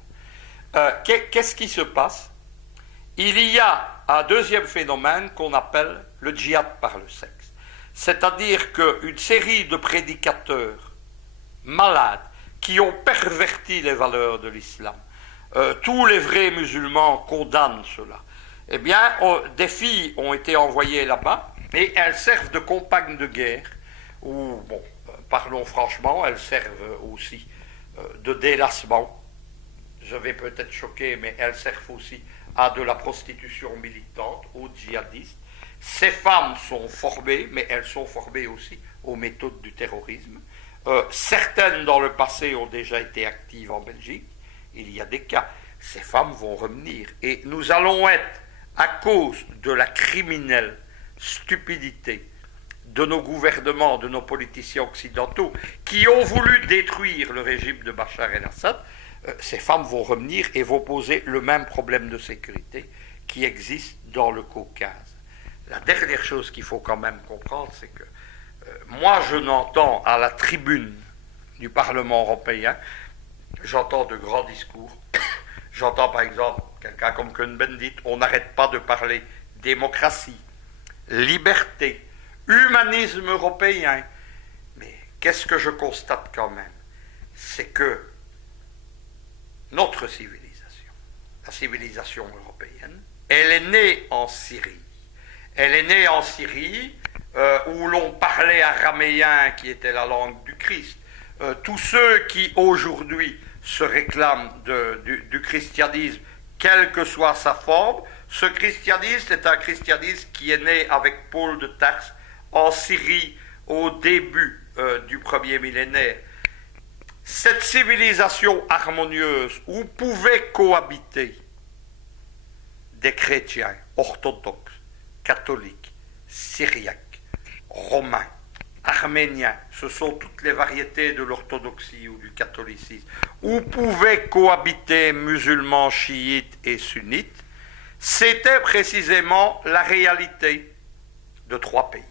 Qu'est-ce qui se passe? Il y a un deuxième phénomène qu'on appelle le djihad par le sexe. C'est-à-dire qu'une série de prédicateurs malades qui ont perverti les valeurs de l'islam, tous les vrais musulmans condamnent cela. Eh bien, des filles ont été envoyées là-bas et elles servent de compagnes de guerre, ou, bon, parlons franchement, elles servent aussi de délassement. Je vais peut-être choquer, mais elles servent aussi à de la prostitution militante, aux djihadistes. Ces femmes sont formées, mais elles sont formées aussi aux méthodes du terrorisme. Certaines dans le passé ont déjà été actives en Belgique. Il y a des cas. Ces femmes vont revenir. Et nous allons être, à cause de la criminelle stupidité de nos gouvernements, de nos politiciens occidentaux, qui ont voulu détruire le régime de Bachar el-Assad, ces femmes vont revenir et vont poser le même problème de sécurité qui existe dans le Caucase. La dernière chose qu'il faut quand même comprendre, c'est que moi je n'entends à la tribune du Parlement européen, j'entends de grands discours, j'entends par exemple quelqu'un comme Cohn-Bendit, on n'arrête pas de parler démocratie, liberté, humanisme européen. Mais qu'est-ce que je constate quand même? C'est que notre civilisation, la civilisation européenne, elle est née en Syrie. Elle est née en Syrie, où l'on parlait araméen, qui était la langue du Christ. Tous ceux qui aujourd'hui se réclament du christianisme, quelle que soit sa forme, ce christianisme est un christianisme qui est né avec Paul de Tarse en Syrie au début du premier millénaire. Cette civilisation harmonieuse où pouvaient cohabiter des chrétiens orthodoxes, catholiques, syriaques, romains, arméniens, ce sont toutes les variétés de l'orthodoxie ou du catholicisme, où pouvaient cohabiter musulmans, chiites et sunnites, c'était précisément la réalité de trois pays.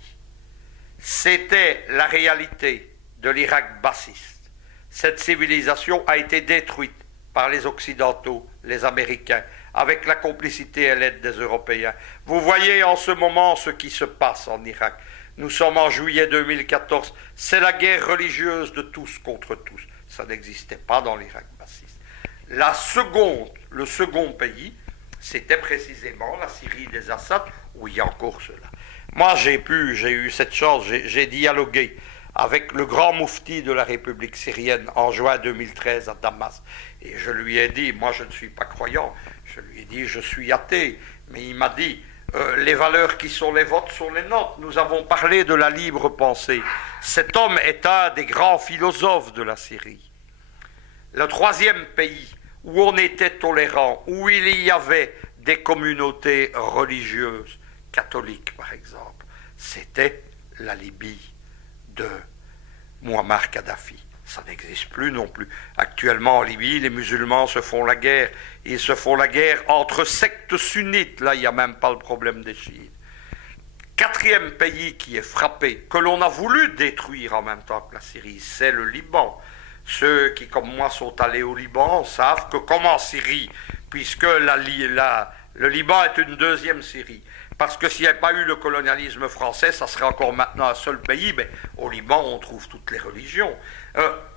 C'était la réalité de l'Irak bassiste. Cette civilisation a été détruite par les Occidentaux, les Américains, avec la complicité et l'aide des Européens. Vous voyez en ce moment ce qui se passe en Irak. Nous sommes en juillet 2014. C'est la guerre religieuse de tous contre tous. Ça n'existait pas dans l'Irak bassiste. Le second pays, c'était précisément la Syrie des Assad, où il y a encore cela. Moi, j'ai eu cette chance, j'ai dialogué avec le grand moufti de la République syrienne en juin 2013 à Damas. Et je lui ai dit, moi je ne suis pas croyant, je lui ai dit, je suis athée. Mais il m'a dit, les valeurs qui sont les vôtres sont les nôtres. Nous avons parlé de la libre pensée. Cet homme est un des grands philosophes de la Syrie. Le troisième pays où on était tolérant, où il y avait des communautés religieuses, catholiques par exemple, c'était la Libye de Muammar Kadhafi. Ça n'existe plus non plus. Actuellement en Libye, les musulmans se font la guerre. Ils se font la guerre entre sectes sunnites. Là, il n'y a même pas le problème des chiites. Quatrième pays qui est frappé, que l'on a voulu détruire en même temps que la Syrie, c'est le Liban. Ceux qui, comme moi, sont allés au Liban savent que comme en Syrie, puisque le Liban est une deuxième Syrie, parce que s'il n'y avait pas eu le colonialisme français, ça serait encore maintenant un seul pays, mais au Liban, on trouve toutes les religions.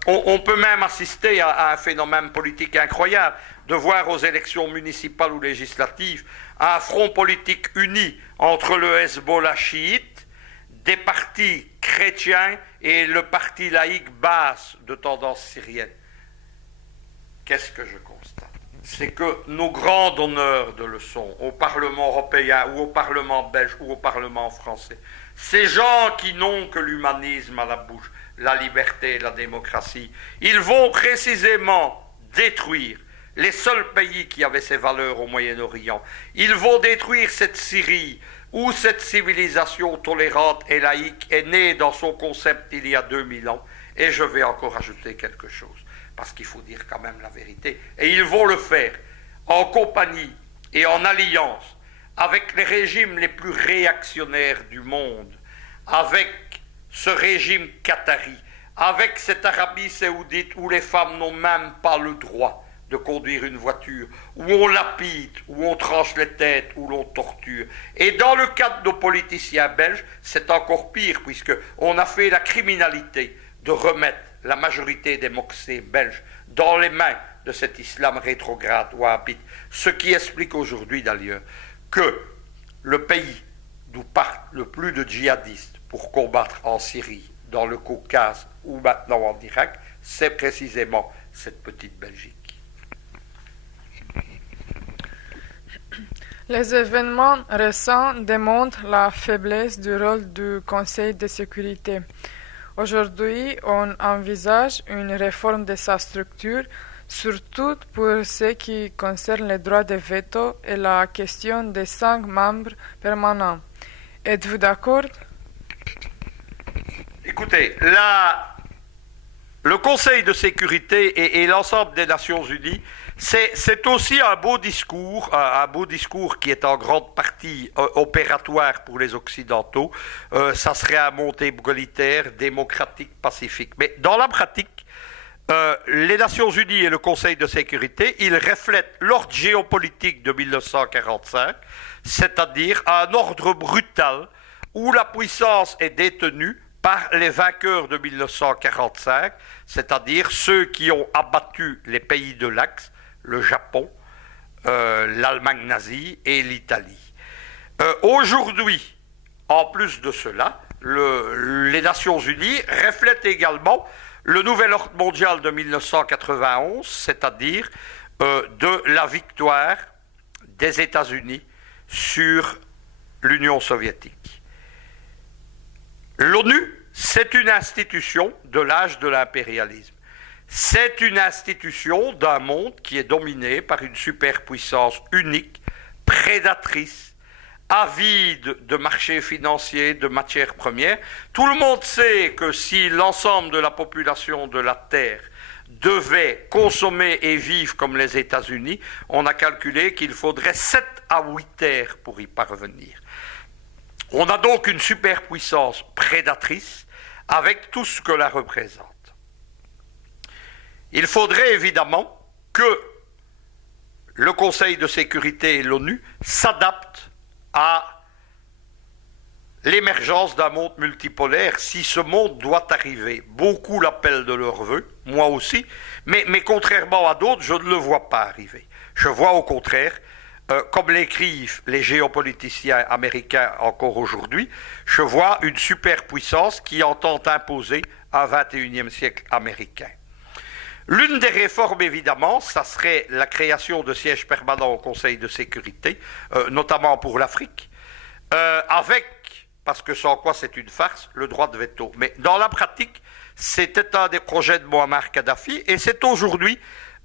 On peut même assister à un phénomène politique incroyable, de voir aux élections municipales ou législatives un front politique uni entre le Hezbollah chiite, des partis chrétiens et le parti laïque basse de tendance syrienne. Qu'est-ce que je constate? C'est que nos grands donneurs de leçons au Parlement européen ou au Parlement belge ou au Parlement français, ces gens qui n'ont que l'humanisme à la bouche, la liberté, la démocratie, ils vont précisément détruire les seuls pays qui avaient ces valeurs au Moyen-Orient. Ils vont détruire cette Syrie où cette civilisation tolérante et laïque est née dans son concept il y a 2000 ans. Et je vais encore ajouter quelque chose, parce qu'il faut dire quand même la vérité. Et ils vont le faire en compagnie et en alliance avec les régimes les plus réactionnaires du monde, avec ce régime qatari, avec cette Arabie saoudite où les femmes n'ont même pas le droit de conduire une voiture, où on lapide, où on tranche les têtes, où l'on torture. Et dans le cas de nos politiciens belges, c'est encore pire, puisqu'on a fait la criminalité de remettre la majorité des moxés belges dans les mains de cet islam rétrograde wahhabite. Ce qui explique aujourd'hui d'ailleurs que le pays d'où partent le plus de djihadistes pour combattre en Syrie, dans le Caucase ou maintenant en Irak, c'est précisément cette petite Belgique. Les événements récents démontrent la faiblesse du rôle du Conseil de sécurité. Aujourd'hui, on envisage une réforme de sa structure, surtout pour ce qui concerne les droits de veto et la question des 5 membres permanents. Êtes-vous d'accord? Écoutez, le Conseil de sécurité et l'ensemble des Nations Unies, c'est aussi un beau discours qui est en grande partie opératoire pour les Occidentaux. Ça serait un monde égalitaire, démocratique, pacifique. Mais dans la pratique, les Nations Unies et le Conseil de sécurité, ils reflètent l'ordre géopolitique de 1945, c'est-à-dire un ordre brutal où la puissance est détenue par les vainqueurs de 1945, c'est-à-dire ceux qui ont abattu les pays de l'Axe, le Japon, l'Allemagne nazie et l'Italie. Aujourd'hui, en plus de cela, les Nations Unies reflètent également le nouvel ordre mondial de 1991, c'est-à-dire de la victoire des États-Unis sur l'Union soviétique. L'ONU, c'est une institution de l'âge de l'impérialisme. C'est une institution d'un monde qui est dominé par une superpuissance unique, prédatrice, avide de marchés financiers, de matières premières. Tout le monde sait que si l'ensemble de la population de la Terre devait consommer et vivre comme les États-Unis, on a calculé qu'il faudrait 7 à 8 terres pour y parvenir. On a donc une superpuissance prédatrice avec tout ce que la représente. Il faudrait évidemment que le Conseil de sécurité et l'ONU s'adaptent à l'émergence d'un monde multipolaire si ce monde doit arriver. Beaucoup l'appellent de leur vœu, moi aussi, mais contrairement à d'autres, je ne le vois pas arriver. Je vois au contraire, comme l'écrivent les géopoliticiens américains encore aujourd'hui, je vois une superpuissance qui entend imposer un 21e siècle américain. L'une des réformes, évidemment, ça serait la création de sièges permanents au Conseil de sécurité, notamment pour l'Afrique, avec, parce que sans quoi c'est une farce, le droit de veto. Mais dans la pratique, c'était un des projets de Muammar Kadhafi, et c'est aujourd'hui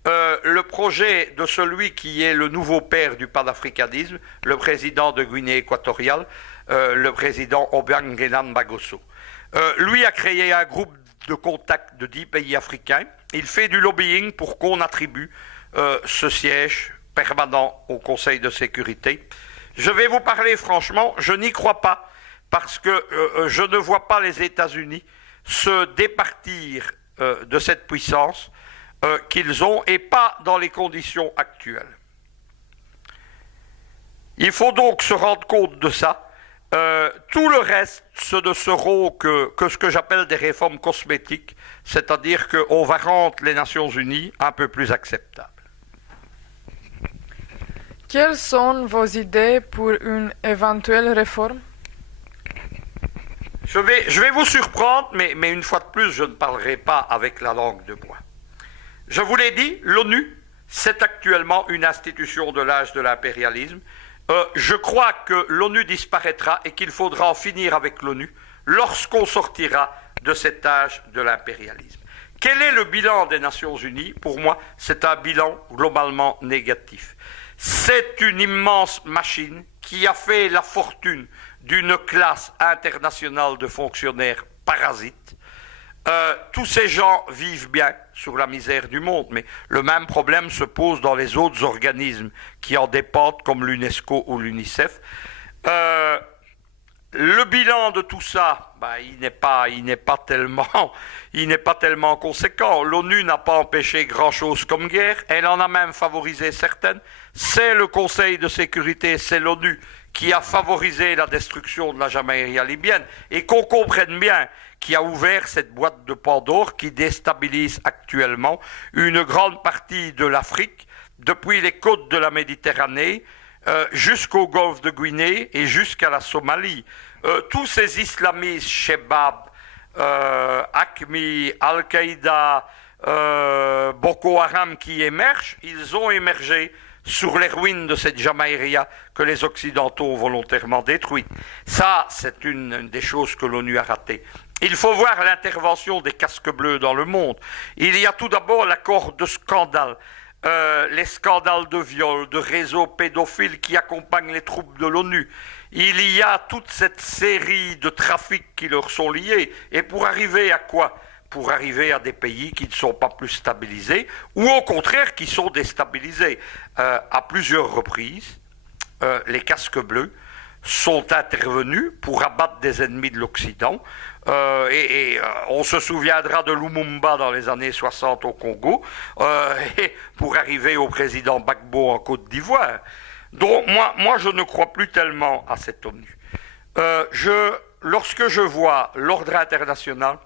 le projet de celui qui est le nouveau père du panafricanisme, le président de Guinée équatoriale, le président Obiang Nguema Bagosso. Lui a créé un groupe de contact de 10 pays africains. Il fait du lobbying pour qu'on attribue ce siège permanent au Conseil de sécurité. Je vais vous parler franchement, je n'y crois pas, parce que je ne vois pas les États-Unis se départir de cette puissance qu'ils ont, et pas dans les conditions actuelles. Il faut donc se rendre compte de ça. Tout le reste, ce ne seront que ce que j'appelle des réformes cosmétiques, c'est-à-dire qu'on va rendre les Nations Unies un peu plus acceptables. Quelles sont vos idées pour une éventuelle réforme? Je vais vous surprendre, mais une fois de plus, je ne parlerai pas avec la langue de bois. Je vous l'ai dit, l'ONU, c'est actuellement une institution de l'âge de l'impérialisme. Je crois que l'ONU disparaîtra et qu'il faudra en finir avec l'ONU lorsqu'on sortira de cet âge de l'impérialisme. Quel est le bilan des Nations Unies? Pour moi, c'est un bilan globalement négatif. C'est une immense machine qui a fait la fortune d'une classe internationale de fonctionnaires parasites. Tous ces gens vivent bien sur la misère du monde, mais le même problème se pose dans les autres organismes qui en dépendent, comme l'UNESCO ou l'UNICEF. Le bilan de tout ça, il n'est pas tellement conséquent. L'ONU n'a pas empêché grand-chose comme guerre, elle en a même favorisé certaines. C'est le Conseil de sécurité, c'est l'ONU qui a favorisé la destruction de la Jamaïria libyenne, et qu'on comprenne bien, qui a ouvert cette boîte de Pandore qui déstabilise actuellement une grande partie de l'Afrique, depuis les côtes de la Méditerranée jusqu'au golfe de Guinée et jusqu'à la Somalie. Tous ces islamistes, Shebab, Acmi, Al-Qaïda, Boko Haram qui émergent, ils ont émergé sur les ruines de cette Jamaïria que les Occidentaux ont volontairement détruite. Ça, c'est une des choses que l'ONU a ratées. Il faut voir l'intervention des casques bleus dans le monde. Il y a tout d'abord l'accord de scandale, les scandales de viol, de réseaux pédophiles qui accompagnent les troupes de l'ONU. Il y a toute cette série de trafics qui leur sont liés. Et pour arriver à quoi? Pour arriver à des pays qui ne sont pas plus stabilisés, ou au contraire qui sont déstabilisés. À plusieurs reprises, les casques bleus sont intervenus pour abattre des ennemis de l'Occident. On se souviendra de Lumumba dans les années 60 au Congo, et pour arriver au président Gbagbo en Côte d'Ivoire. Donc moi je ne crois plus tellement à cette ONU. Lorsque je vois l'ordre international,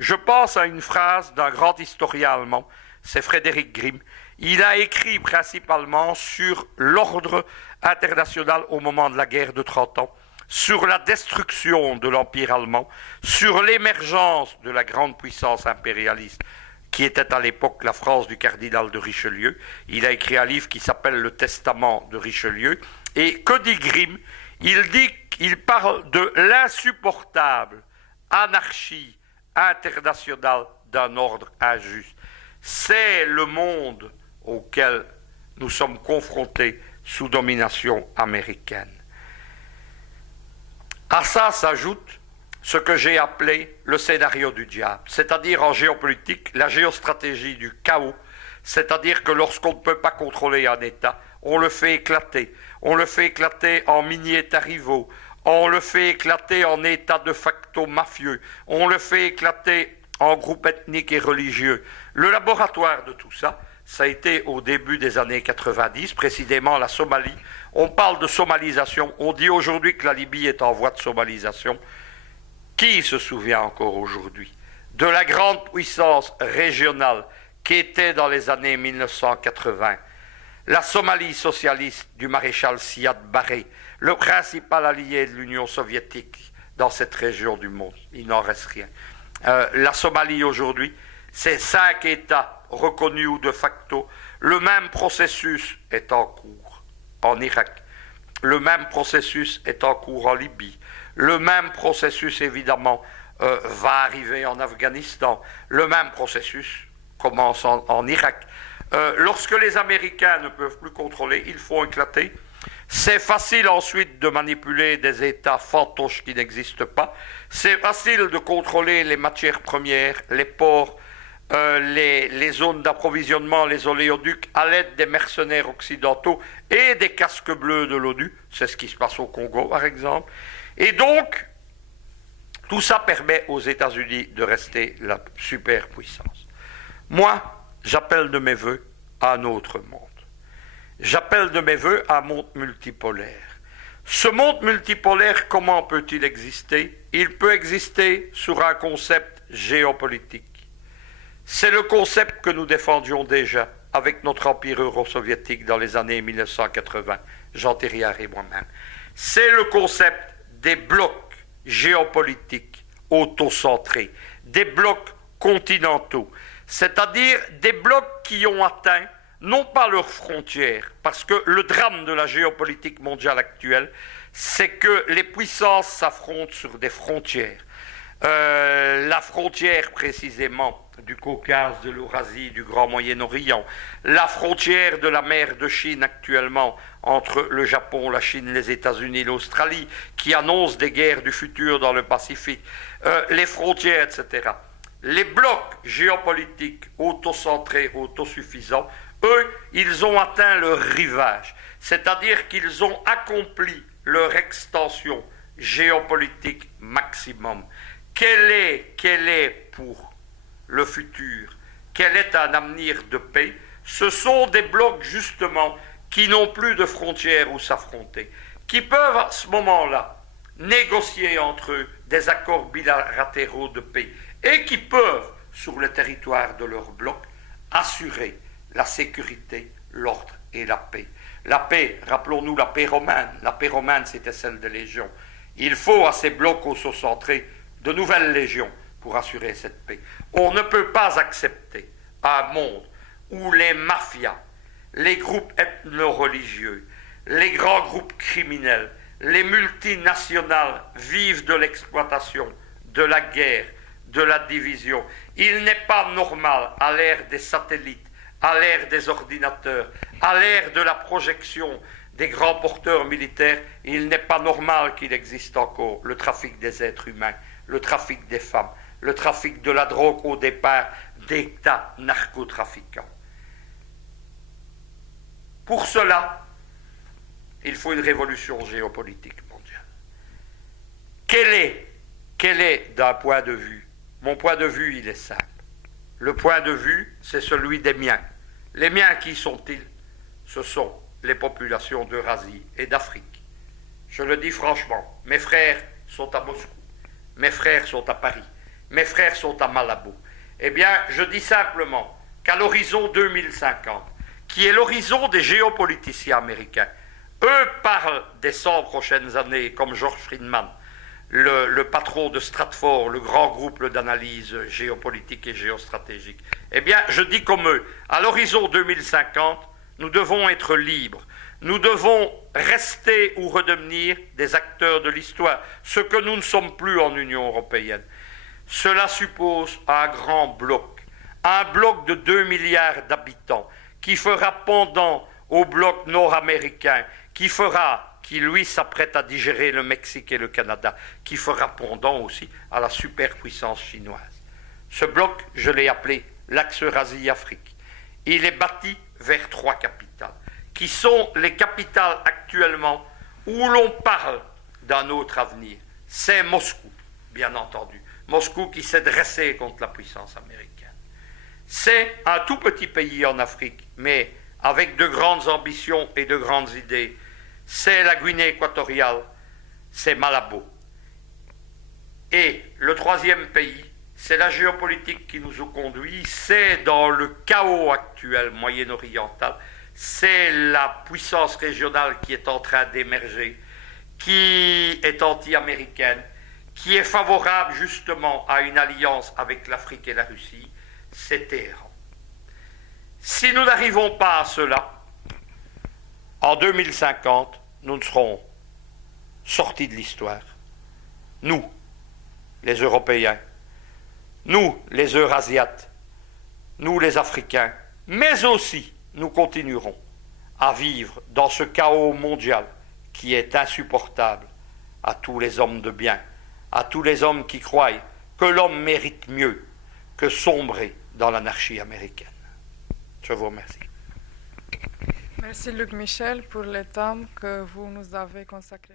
je pense à une phrase d'un grand historien allemand, c'est Frédéric Grimm. Il a écrit principalement sur l'ordre international au moment de la guerre de 30 ans, sur la destruction de l'Empire allemand, sur l'émergence de la grande puissance impérialiste, qui était à l'époque la France du cardinal de Richelieu. Il a écrit un livre qui s'appelle Le Testament de Richelieu. Et que dit Grimm? Il parle de l'insupportable anarchie internationale d'un ordre injuste. C'est le monde auquel nous sommes confrontés sous domination américaine. À ça s'ajoute ce que j'ai appelé le scénario du diable, c'est-à-dire en géopolitique, la géostratégie du chaos, c'est-à-dire que lorsqu'on ne peut pas contrôler un État, on le fait éclater. On le fait éclater en mini-États rivaux, on le fait éclater en États de facto mafieux, on le fait éclater en groupes ethniques et religieux. Le laboratoire de tout ça, ça a été au début des années 90, précisément la Somalie. On parle de somalisation, on dit aujourd'hui que la Libye est en voie de somalisation. Qui se souvient encore aujourd'hui de la grande puissance régionale qu'était dans les années 1980 la Somalie socialiste du maréchal Siad Barre, le principal allié de l'Union soviétique dans cette région du monde? Il n'en reste rien. La Somalie aujourd'hui, c'est 5 États reconnus ou de facto. Le même processus est en cours en Irak. Le même processus est en cours en Libye. Le même processus, évidemment, va arriver en Afghanistan. Le même processus commence en Irak. Lorsque les Américains ne peuvent plus contrôler, ils font éclater. C'est facile ensuite de manipuler des États fantoches qui n'existent pas. C'est facile de contrôler les matières premières, les ports, les zones d'approvisionnement, les oléoducs, à l'aide des mercenaires occidentaux et des casques bleus de l'ONU. C'est ce qui se passe au Congo, par exemple. Et donc, tout ça permet aux États-Unis de rester la superpuissance. Moi, j'appelle de mes voeux un autre monde. J'appelle de mes voeux un monde multipolaire. Ce monde multipolaire, comment peut-il exister? Il peut exister sur un concept géopolitique. C'est le concept que nous défendions déjà avec notre empire euro-soviétique dans les années 1980, Jean Thériard et moi-même. C'est le concept des blocs géopolitiques autocentrés, des blocs continentaux, c'est-à-dire des blocs qui ont atteint non pas leurs frontières, parce que le drame de la géopolitique mondiale actuelle, c'est que les puissances s'affrontent sur des frontières. La frontière précisément du Caucase, de l'Eurasie, du Grand Moyen-Orient, la frontière de la mer de Chine actuellement entre le Japon, la Chine, les États-Unis, l'Australie, qui annonce des guerres du futur dans le Pacifique, les frontières, etc. Les blocs géopolitiques autocentrés, autosuffisants, eux, ils ont atteint leur rivage, c'est-à-dire qu'ils ont accompli leur extension géopolitique maximum. Quel est pour le futur, quel est un avenir de paix? Ce sont des blocs justement qui n'ont plus de frontières où s'affronter, qui peuvent à ce moment-là négocier entre eux des accords bilatéraux de paix et qui peuvent, sur le territoire de leur bloc, assurer la sécurité, l'ordre et la paix. La paix, rappelons-nous la paix romaine. La paix romaine, c'était celle des légions. Il faut à ces blocs autocentrés de nouvelles légions pour assurer cette paix. On ne peut pas accepter un monde où les mafias, les groupes ethno-religieux, les grands groupes criminels, les multinationales vivent de l'exploitation, de la guerre, de la division. Il n'est pas normal, à l'ère des satellites, à l'ère des ordinateurs, à l'ère de la projection des grands porteurs militaires, il n'est pas normal qu'il existe encore le trafic des êtres humains, le trafic des femmes, le trafic de la drogue au départ d'États narcotrafiquants. Pour cela, il faut une révolution géopolitique mondiale. Quel est d'un point de vue? Mon point de vue, il est simple. Le point de vue, c'est celui des miens. Les miens, qui sont-ils? Ce sont les populations d'Eurasie et d'Afrique. Je le dis franchement, mes frères sont à Moscou, mes frères sont à Paris, mes frères sont à Malabo. Eh bien, je dis simplement qu'à l'horizon 2050, qui est l'horizon des géopoliticiens américains, eux parlent des 100 prochaines années, comme George Friedman, le patron de Stratfor, le grand groupe d'analyse géopolitique et géostratégique. Eh bien, je dis comme eux, à l'horizon 2050, nous devons être libres. Nous devons rester ou redevenir des acteurs de l'histoire, ce que nous ne sommes plus en Union européenne. Cela suppose un grand bloc, un bloc de 2 milliards d'habitants, qui fera pendant au bloc nord-américain, qui lui s'apprête à digérer le Mexique et le Canada, qui fera pendant aussi à la superpuissance chinoise. Ce bloc, je l'ai appelé l'axe Eurasie-Afrique. Il est bâti vers 3 capitales, qui sont les capitales actuellement où l'on parle d'un autre avenir. C'est Moscou, bien entendu. Moscou qui s'est dressé contre la puissance américaine. C'est un tout petit pays en Afrique, mais avec de grandes ambitions et de grandes idées. C'est la Guinée équatoriale, c'est Malabo. Et le troisième pays, c'est la géopolitique qui nous a conduits, c'est dans le chaos actuel moyen-oriental, c'est la puissance régionale qui est en train d'émerger, qui est anti-américaine, qui est favorable justement à une alliance avec l'Afrique et la Russie, c'est Téhéran. Si nous n'arrivons pas à cela, en 2050, nous ne serons sortis de l'histoire. Nous, les Européens, nous, les Eurasiates, nous, les Africains, mais aussi nous continuerons à vivre dans ce chaos mondial qui est insupportable à tous les hommes de bien, à tous les hommes qui croient que l'homme mérite mieux que sombrer dans l'anarchie américaine. Je vous remercie. Merci Luc Michel pour le temps que vous nous avez consacré.